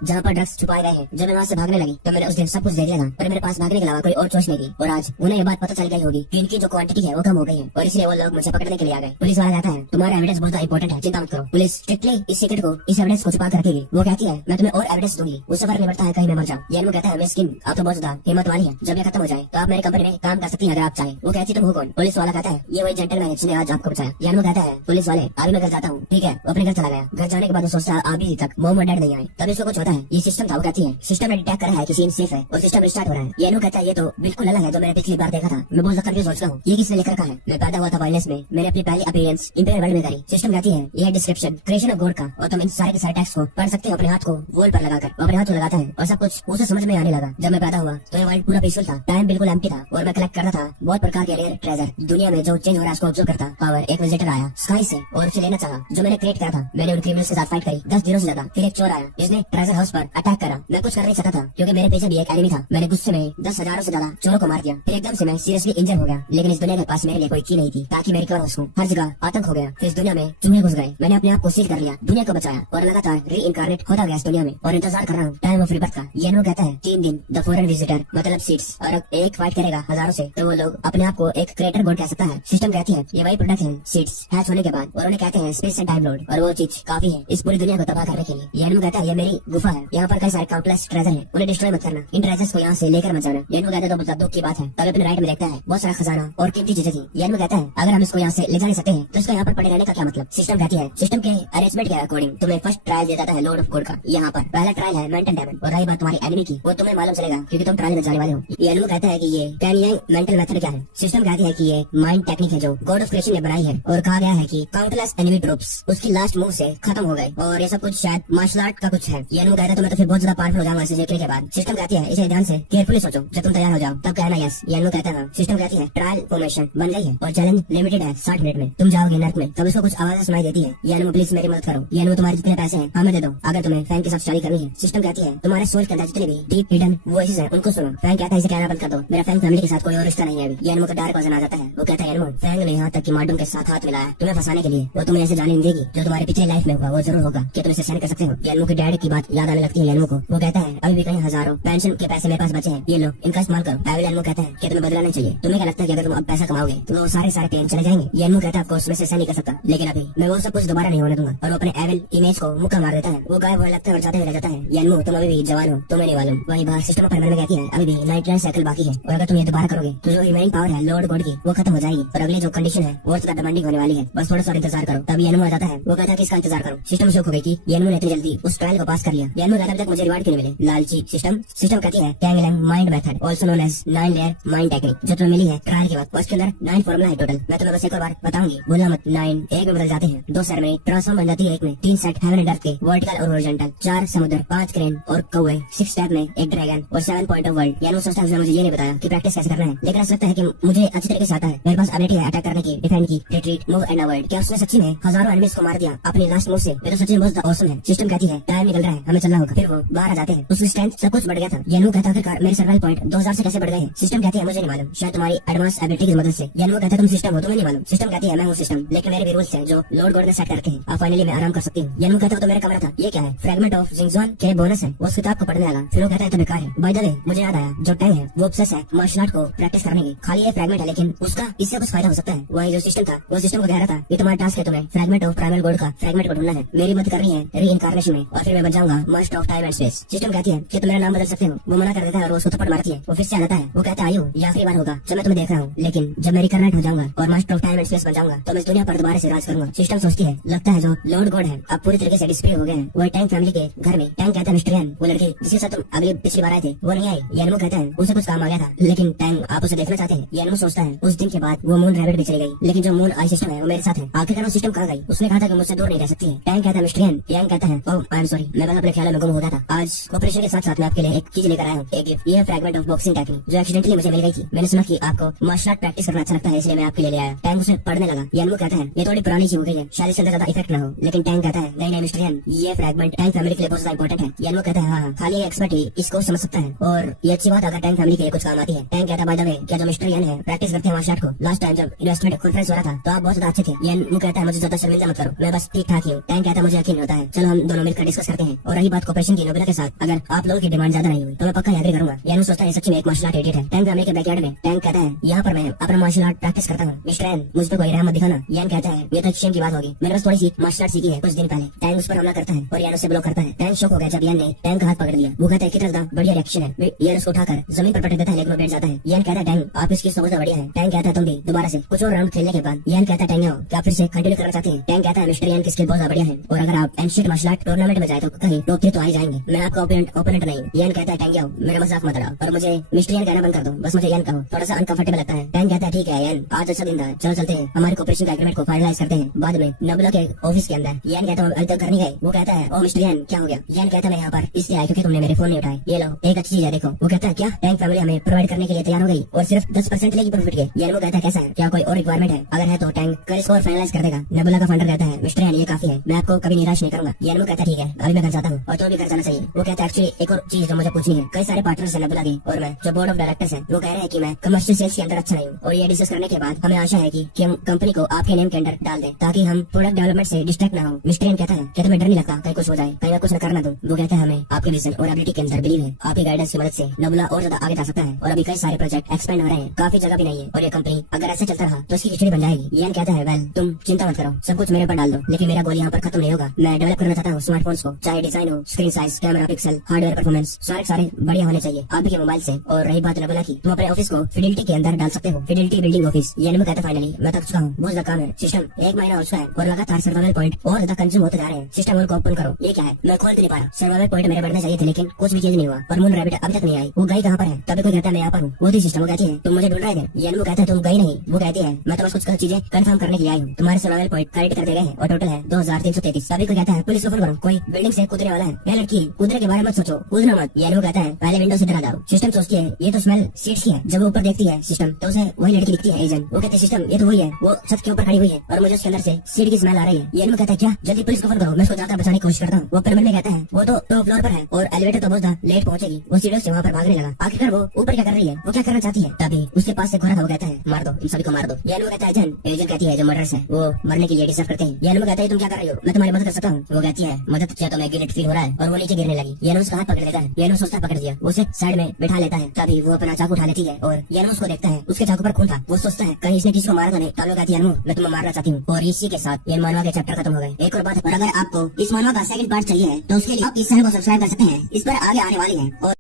जहाँ पर ड्रग्स छुपाए गए हैं। जब मैं वहाँ से भागने लगी तो मैंने उस दिन सब कुछ देख लिया था, पर मेरे पास भागने के अलावा कोई और चॉइस नहीं थी। और आज उन्हें ये बात पता चल गई होगी कि इनकी जो क्वांटिटी है वो कम हो गई है और इसलिए वो लोग मुझे पकड़ने के लिए आ गए। पुलिस वाला कहता है तुम्हारा एविडेंस बहुत इंपॉर्टेंट है, चिंता मत करो। पुलिस स्ट्रिक्टली इस सीक्रेट को, इस एविडेंस को छुपा कर रखेगी। वो कहती है मैं तुम्हें और एविडेंस दूंगी, उससे फर्क नहीं पड़ता है कहीं मैं मर जाऊं। यार वो कहता है मेरी स्किन आप तो बहुत ज्यादा हिम्मत वाली है, जब ये खत्म हो जाए तो आप मेरी कंपनी में काम कर सकती हैं अगर आप चाहे। वो कहती तुम हो कौन। पुलिस वाला कहता है ये वही जेंटलमैन है जिसने आज आपको बचाया। यार वो कहता है पुलिस वाले अभी मैं घर जाता हूँ, ठीक है। वो अपने घर चला गया। घर जाने के बाद वो सोचता अभी तक मॉम और डैड नहीं आए। तब इसको कुछ होता है ये सिस्टम था। वो कहती है सिस्टम ने डिटेक्ट करा है कि सीन सेफ है और सिस्टम रिस्टार्ट हो रहा है। यार वो कहता है ये तो बिल्कुल अलग है जो मैंने पिछली बार देखा था। मैं बहुत कंफ्यूज हो चुका हूँ, ये किसने लिख रखा है। मैं पैदा हुआ था वायलेंस में, मैंने अपनी पहली अपीयरेंस इंपेयर वर्ल्ड में करी। सिस्टम कहती है ये डिस्क्रिप्शन क्रिएशन ऑफ गॉड का और तुम इन सारे के सारे टेक्स्ट को पढ़ सकते हो अपने हाथ को वॉल पर लगाकर। वो अपने हाथ को लगाता है और सब कुछ उसे समझ में आने लगा। जब मैं पैदा हुआ तो ये वर्ल्ड पूरा पीसफुल था, टाइम बिल्कुल एम्प्टी था और मैं कलेक्ट करता था बहुत प्रकार के रेयर ट्रेजर। दुनिया में जो चेंज हो रहा है उसको ऑब्जर्व करता। पावर एक विजिटर आया स्काई से और उसे लेना चाहा जो मैंने क्रिएट करा था। मैंने उन क्रिमिनल्स के साथ फाइट करी 10 दिनों से ज्यादा। फिर एक चोर आया जिसने ट्रेजर हाउस पर अटैक करा। मैं कुछ कर नहीं सकता था क्योंकि मेरे पीछे भी एक एनिमी था। मैंने गुस्से में 10,000 से ज्यादा चोरों को मार दिया। फिर एकदम से मैं सीरियसली इंजर हो गया, लेकिन इस दुनिया के पास मेरे लिए कोई की नहीं थी ताकि मैं रिकवर हो सकूं। हर जगह आतंक हो गया। फिर इस दुनिया में चूहे घुस गए। मैंने अपने आप को सील कर लिया, दुनिया को बचाया और लगातार री इनकारनेट होता गया इस दुनिया में और इंतजार कर रहा हूँ टाइम ऑफ रिबर्थ का। ये वो कहता है 3 दिन द फॉरेन विजिटर मतलब सीड्स, और एक फाइट करेगा हजारों से तो वो लोग अपने आप को एक क्रिएटर गॉड कह सकता है। सिस्टम कहती है ये वही प्रोडक्ट है सीड्स हैच होने के बाद और उन्हें कहते हैं स्पेस एंड टाइम लॉर्ड और वो चीज काफी है इस पूरी दुनिया को तबाह करने के लिए। ये कहता है ये मेरी गुफा है, यहाँ पर कई सारे काउंटलेस ट्रेजर है, उन्हें डिस्ट्रॉय मत करना, इन ट्रेजर्स को यहाँ से लेकर मत जाना। ये कहता है तो बहुत दुख की बात है। तब अपने राइट में देखता है बहुत सारा खजाना और कीमती चीजें थी। ये कहता है अगर हम इसको यहाँ से ले जा नहीं सकते हैं तो इसको यहाँ पर पड़े रहने का क्या मतलब। सिस्टम कहती है सिस्टम के अरेंजमेंट के अकॉर्डिंग तुम्हें फर्स्ट ट्रायल दिया जाता है लॉर्ड ऑफ गॉड का। यहाँ पर पहला ट्रायल है मेंटल डेमन और रही बात तुम्हारी एनिमी की वो तुम्हें मालूम चलेगा क्योंकि तुम ट्रायल में जाने वाले हो। ये कहता है कि ये कैनियंग मेंटल मेथड क्या है। सिस्टम कहती है कि ये माइंड टेक्निक है जो गॉड ऑफ क्रिएशन ने बनाई है और कहा गया है कि काउंटलेस एनिमी ट्रूप्स उसकी लास्ट मूव से खत्म हो गए और ये सब कुछ शायद मार्शल आर्ट का कुछ है। ये कहता है तो मैं तो फिर बहुत ज्यादा पावरफुल हो जाऊंगा इसे देखने के बाद। सिस्टम कहती है इसे ध्यान से केयरफुली सोचो, जब तुम तैयार हो जाओ तब कहना यस। ये कहता है सिस्टम कहती है ट्रायल फॉर्मेशन बन गई है और चैलेंज लिमिटेड है 60 मिनट में तुम जाओगे नर्क में। तब इसको कुछ आवाजें सुनाई देती है। ये प्लीज मेरी मदद करो, ये तुम्हारे जितने पैसे हैं हमें दे दो अगर तुम्हें फैंक के साथ शादी करनी है। सिस्टम कहती है तुम्हारे सोच के अंदर जितने भी डीप हिडन वॉइसेस हैं उनको सुनो। फैंक कहता है इसे कहना बंद कर दो, मेरा फैंक फैमिली के साथ कोई और रिश्ता नहीं है अभी। ये का डायरेक्ट वजन आ जाता है। वो कहता है फैंक ने यहाँ तक कि मार्डम के साथ हाथ मिलाया तुम्हें फंसाने के लिए। वो तुम्हें ऐसे जाने नहीं देगी जो तुम्हारी पिछली लाइफ में हुआ वो जरूर होगा कि तुम इसे सहन कर सकते हो। यानमो के डैड की बात याद आने लगती है यानमो को। वो कहता है अभी भी कहीं हजारों पेंशन के पैसे मेरे पास बचे हैं, ये लो इनका इस्तेमाल करो। एविल यानमो कहता है कि तुम्हें बदला नहीं चाहिए, तुम्हें क्या लगता है कि अगर तुम अब पैसा कमाओगे तो वो सारे पेन चले जाएंगे। यानमो कहता है आपको उसमें से सहन नहीं कर सकता, लेकिन अभी मैं वो सब कुछ दोबारा नहीं होने दूंगा और वो अपने एविल इमेज को मुक्का मार देता है। वो गायब होने लगता है और जाते हुए रह जाता है। यानमो तुम अभी भी जवान हो, तुम्हें नहीं मालूम। वही बाहर सिस्टम पर में कहती है अभी भी 99 साइकिल बाकी है और अगर तुम ये दोबारा करोगे तो जो रिमेनिंग पावर है लॉर्ड गॉड की वो खत्म हो जाएगी और अगली जो कंडीशन है वो ज्यादा डिमांडिंग होने वाली है। बस थोड़ा सा इंतजार करो। तब यानमो आ जाता है। वो कहता है कि इसका इंतजार करो। सिस्टम शौक हो गई कि यानमो ने इतनी जल्दी उस ट्रायल को पास कर लिया। यानमो कहता है अभी तक मुझे रिवार्ड क्यों नहीं मिले लालची सिस्टम। सिस्टम कहती है कैंगलैंग mind method also known as 9 layer mind technique जो तुम्हें मिली है ट्रायल के बाद। उसके अंदर 9 फॉर्मूला है टोटल। मैं तुम्हें बस एक और बार बताऊंगी, भूलना मत। 9 एक में बदल जाते हैं, 2 सेरेमनी ट्रांसफॉर्म बन जाती है एक में, 3 सेट हेवन एंड अर्थ के वर्टिकल और हॉरिजॉन्टल, 4 समुद्र, 5 क्रेन और कौवे, 6 स्टेप में एक ड्रैगन और 7 पॉइंट ऑफ वर्ल्ड। यानी वो सोचता है उसने मुझे ये नहीं बताया कि प्रैक्टिस कैसे करना है, लेकिन ऐसा लगता है कि मुझे अच्छी तरीके से आता है। मेरे पास एबिलिटी है अटैक करने की, डिफेंड की, रिट्रीट, मूव एंड अवॉइड। क्या उसने सच्ची में हजारों एनिमीज को मार दिया अपनी लास्ट मूव से? ये तो सच्ची में बहुत ऑसम है। सिस्टम कहती है टाइम निकल रहा है, हमें चलना होगा। फिर वो बाहर आ जाते हैं। उसकी स्ट्रेंथ सब कुछ बढ़ गया था। यानू कहता है आखिरकार मेरे सर्वाइवल पॉइंट 2000 से कैसे बढ़ गए हैं? सिस्टम कहती है मुझे नहीं मालूम, शायद तुम्हारी एडवांस एबिलिटी की मदद से। यानू कहता है तुम सिस्टम हो, तुम्हें नहीं मालूम। सिस्टम कहती है मैं हूँ सिस्टम, लेकिन मेरे भी रूल्स हैं जो लॉर्ड गॉड ने सेट करके हैं। अब फाइनली मैं आराम कर सकती हूँ। यानू कहता है तो मेरा कमरा था, ये क्या है? फ्रेगमेंट ऑफ जिंगजॉन के बोनस है। वो उस किताब को पढ़ने लगा। फिर वो कहता है तो बेकार है। बाय द वे मुझे याद आया, जो टैंग है वो ऑब्सेस है मार्शल आर्ट को प्रैक्टिस करने की। खाली ये फ्रेगमेंट है लेकिन उसका इससे कुछ फायदा हो सकता है। वही जो सिस्टम था वो सिस्टम को कह रहा था ये तुम्हारा टास्क है, तुम्हें फ्रेगमेंट ऑफ प्राइमल गॉड का फ्रेगमेंट को ढूंढना है। मेरी मदद कर रही है रीइंकार्नेशन में और फिर मैं बन जाऊंगा master of time and space. System कहती है कि तुम मेरा नाम बदल सकते हो। वो मना कर देता है और वो उसको थप्पड़ मारती है। वो फिर से आ जाता है। वो कहता है आयु ये आखिरी बार होगा जब मैं तुम्हें देख रहा हूँ, लेकिन जब मैं रिकर्नेट हो जाऊंगा और master of time and space बन जाऊंगा तो मैं इस दुनिया पर दोबारा से राज करूंगा। सिस्टम सोचती है लगता है जो लॉर्ड गॉड है अब पूरी तरीके से डिस्प्ले हो गए हैं। वो टैंक फैमिली के घर में। टैंक कहता है मिस्टर एन, वो लड़की जिसके साथ तुम अगली पिछली बार आए थे वो नहीं आई। यानमो कहता है उसे कुछ काम आ गया था, लेकिन टैंक आप उसे देखना चाहते हैं। यानमो सोचता है उस दिन के बाद वो मून रैबिट भी चली गई, लेकिन जो मून आई सिस्टम है वो मेरे साथ है। आखिरकार वो सिस्टम कहाँ गई? उसने कहा था कि मुझसे दूर नहीं रह सकती है। टैंक कहता है मिस्टर एन। टैंक कहता है ओह आई एम सॉरी, मैं बस अपने ख्यालों में गुम हो गया था। आज ऑपरेशन के साथ साथ मैं आपके लिए एक चीज लेकर आया हूँ, एक गिफ्ट। ये फ्रैगमेंट ऑफ बॉक्सिंग टेक्निक जो एक्सीडेंटली मुझे मिल गई थी। मैंने सुना कि आपको मार्शल आर्ट प्रैक्टिस करना अच्छा लगता है, इसलिए मैं आपके लिए ले आया। टैंग उसे पढ़ने लगा। यानमू कहता है ये थोड़ी पुरानी सी हो गई है, शायद इसके अंदर ज्यादा इफेक्ट ना हो, लेकिन टैंग कहता है नहीं नहीं मिस्टर यान, ये फ्रैगमेंट टैंग फैमिली के लिए बहुत ज्यादा इंपॉर्टेंट है। यानमू कहता है हाँ, खाली एक एक्सपर्ट ही इसको समझ सकता है और ये अच्छी बात अगर टैंग फैमिली के लिए कुछ काम आती है। टैंग कहता है बाय द वे, क्या जो मिस्टर यान है प्रैक्टिस करते हैं मार्शल आर्ट को, लास्ट टाइम जब इन्वेस्टमेंट कॉन्फ्रेंस हो रहा था तो आप बहुत ज्यादा अच्छे थे। यानमू कहता है मुझे ज्यादा शर्मिंदा मत करो, मैं बस ठीक ठाक ही हूँ। टैंग कहता है मुझे यकीन होता है, चलो हम दोनों मिलकर डिस्कस करते हैं। और रही बात कोऑपरेशन की, नोबिला के साथ अगर आप लोगों की डिमांड ज्यादा नहीं हुई तो मैं पक्का एग्री करूंगा। यानमू सोचता है सच्ची में एक मार्शल आर्ट एडिट है। टैंग फैमिली के बैकयार्ड में टैंग कहता है यहाँ पर मैं अपना मार्शल आर्ट प्रैक्टिस करता हूँ, मिस्टर यान मुझ पर कोई रहम मत दिखाना। यान कहता है ये तो शेम की बात होगी, मैंने बस थोड़ी सी मार्शल आर्ट सीखी है कुछ दिन पहले। टैंग उस पर हमला करता है और यान उसे ब्लॉक करता है। टैंग शॉक हो गया जब यान ने टैंग का हाथ पकड़ लिया। वो कहता है कितना ज्यादा बढ़िया रिएक्शन है। यान उसको उठाकर जमीन पर पटक देता है, लेकिन वो बैठ जाता है। यान कहता है टैंग आप इसकी सबसे बढ़िया है। टैंग कहता है तुम भी दोबारा से कुछ और राउंड खेलने के बाद। यान कहता है टैंग आओ, क्या फिर से कंटिन्यू करना चाहते हैं? टैंग कहता है मिस्टर यान की स्किल बहुत ज्यादा बढ़िया है और अगर आप एंशिएंट मार्शल आर्ट टूर्नामेंट में जाए तो कहीं टॉप 3 तो आ ही जाएंगे। मैं आपका ओपोनेंट नहीं। यान कहता है टैंग आओ, मेरा मजाक मत उड़ाओ और मुझे मिस्टर यान कहना बंद कर दो, बस मुझे यान कहो, थोड़ा सा अनकंफर्टेबल लगता है। टैंग कहता है ठीक है यान, आज अच्छा दिन था, चलो चलते हैं हमारे कोऑपरेशन का एग्रीमेंट को फाइनलाइज करते हैं बाद में। नबुला के ऑफिस के अंदर यान कहता है अभी तक घर नहीं गए। वो कहता है ओ मिस्टर यान क्या हो गया? यान कहता है मैं यहाँ पर इसलिए आया क्योंकि तुमने मेरे फोन नहीं उठाए, ये लो एक अच्छी चीज है देखो। वो कहता है क्या? टैंग फैमिली हमें प्रोवाइड करने के लिए तैयार हो गई और सिर्फ 10% लेगी प्रॉफिट के। यान वो कहता है कैसा है, क्या कोई और रिक्वायरमेंट है? अगर है तो टैंग कल इसको फाइनलाइज कर देगा। नबुला का फंडर कहता है मिस्टर यान ये काफी है, मैं आपको कभी निराश नहीं करूंगा। यान वो कहता है ठीक है अभी मैं घर जाता हूँ और तो भी घर जाना चाहिए। वो कहता है एक्चुअली एक और चीज जो मुझे पूछनी है, कई सारे पार्टनर्स है नबुला के और मैं जो बोर्ड ऑफ डायरेक्टर्स है वो कह रहे हैं कि मैं कमर्शियल सेल्स के अंदर अच्छा नहीं हूँ और ये डिस्कस करने के बाद हमें आशा है कि हम कंपनी को आपके नेम के अंदर डाल दें ताकि हम प्रोडक्ट डेवलपमेंट से डिस्ट्रैक्ट ना हो। मिस्टर यान कहता है क्या तुम्हें डर नहीं लगता कहीं कुछ हो जाए, कहीं मैं कुछ न करना दूं? वो कहता है हमें आपके विजन और एबिलिटी के अंदर बिलीव है, आपकी गाइडेंस की मदद से नबुला और ज्यादा आगे जा सकता है और अभी कई सारे प्रोजेक्ट एक्सपेंड हो रहे हैं, काफी जगह भी नहीं है और ये कंपनी अगर ऐसे चलता रहा तो इसकी खिचड़ी बन जाएगी। यान कहता है वेल तुम चिंता मत करो, सब कुछ मेरे पर डाल दो, लेकिन मेरा गोल यहाँ पर खत्म नहीं होगा। मैं डेवलप करना चाहता हूँ स्मार्टफोन्स को, चाहे डिजाइन हो, screen size, camera pixel, hardware performance, सारे बढ़िया होने चाहिए आप के मोबाइल से। और रही बात नबुला की, तुम अपने ऑफिस को फिडेलिटी के अंदर डाल सकते हो, फिडेलिटी बिल्डिंग ऑफिस। यान कहता है फाइनली मैं थक चुका हूँ, बहुत ज्यादा काम है, सिस्टम 1 महीना हो चुका है और लगातार सर्वाइवल पॉइंट और ज्यादा कंज्यूम होते जा रहे हैं। सिस्टम और को ओपन करो, ये क्या है मैं खोल नहीं पा रहा। सर्वाइवल पॉइंट मेरे बढ़ने चाहिए थे लेकिन कुछ भी चीज नहीं हुआ और मून रैबिट अभी तक नहीं आई। वो गई कहाँ पर है? तभी कोई कहता है मैं यहाँ पर हूँ। वो थी सिस्टम, वो कहती है तुम मुझे ढूंढ रहे थे। यान कहता है तुम गई नहीं। वो कहती है मैं तो बस कुछ चीजें कंफर्म करने के लिए आई हूँ, तुम्हारे सर्वाइवल पॉइंट क्रेडिट कर दे गए हैं और टोटल है 2333। सभी को कहता है पुलिस को फोन करो, कोई बिल्डिंग से कूदने वाला है। यह लड़की कूदने के बारे में मत सोचो, कूदना मत। यान कहता है पहले विंडो से इधर आ जाओ। सिस्टम सोचती है ये तो स्मेल सीट्स की है, जब वो ऊपर देखती है सिस्टम तो उसे वही लड़की दिखती है एजेंट। वो कहते हैं सिस्टम ये तो वही है, वो छत के ऊपर खड़ी हुई है और मुझे उसके अंदर से सीट की स्मेल आ रही है। यान कहता है क्या? जल्दी पुलिस को फोन करो, मैं उसको जाकर बचाने की कोशिश करता हूँ। वो अपने मन में कहता है वो तो टॉप फ्लोर पर है और एलिवेटर तो बहुत लेट पहुंचेगी। वो सीढ़ियों से वहाँ पर भागने लगा। आखिरकार वो ऊपर क्या कर रही है, वो क्या करना चाहती है? तभी उसके पास से घोड़ा था, वो कहता है मार दो इन सभी को मार दो। यान कहता है एजेंट कहती है जो मर्डरर्स है वो मरने के लिए डिजर्व करते हैं। यान कहता है तुम क्या कर रही हो, मैं तुम्हारी मदद कर सकता हूँ। वो कहती है मदद किया तो मैं गिल्ट फील हो रहा है और वो नीचे गिरने लगी। यान उसका हाथ पकड़ लेता है। यान सोचता है पकड़ दिया, उसे साइड में बैठा लेता है। तभी वो अपना चाकू उठा लेती है और यान उसको देखता है, उसके चाकू पर खून था। वो सोचता है कहीं इसने किसी को मारा तो नहीं। तब वो कहती है मैं तुम्हें मारना चाहती हूँ। और इसी के साथ ये मानवा के चैप्टर खत्म हो गए। एक और बात, और अगर आपको इस मानवा का सेकंड पार्ट चाहिए तो उसके लिए आप इस चैनल को सब्सक्राइब कर सकते हैं, इस पर आगे आने वाली है। और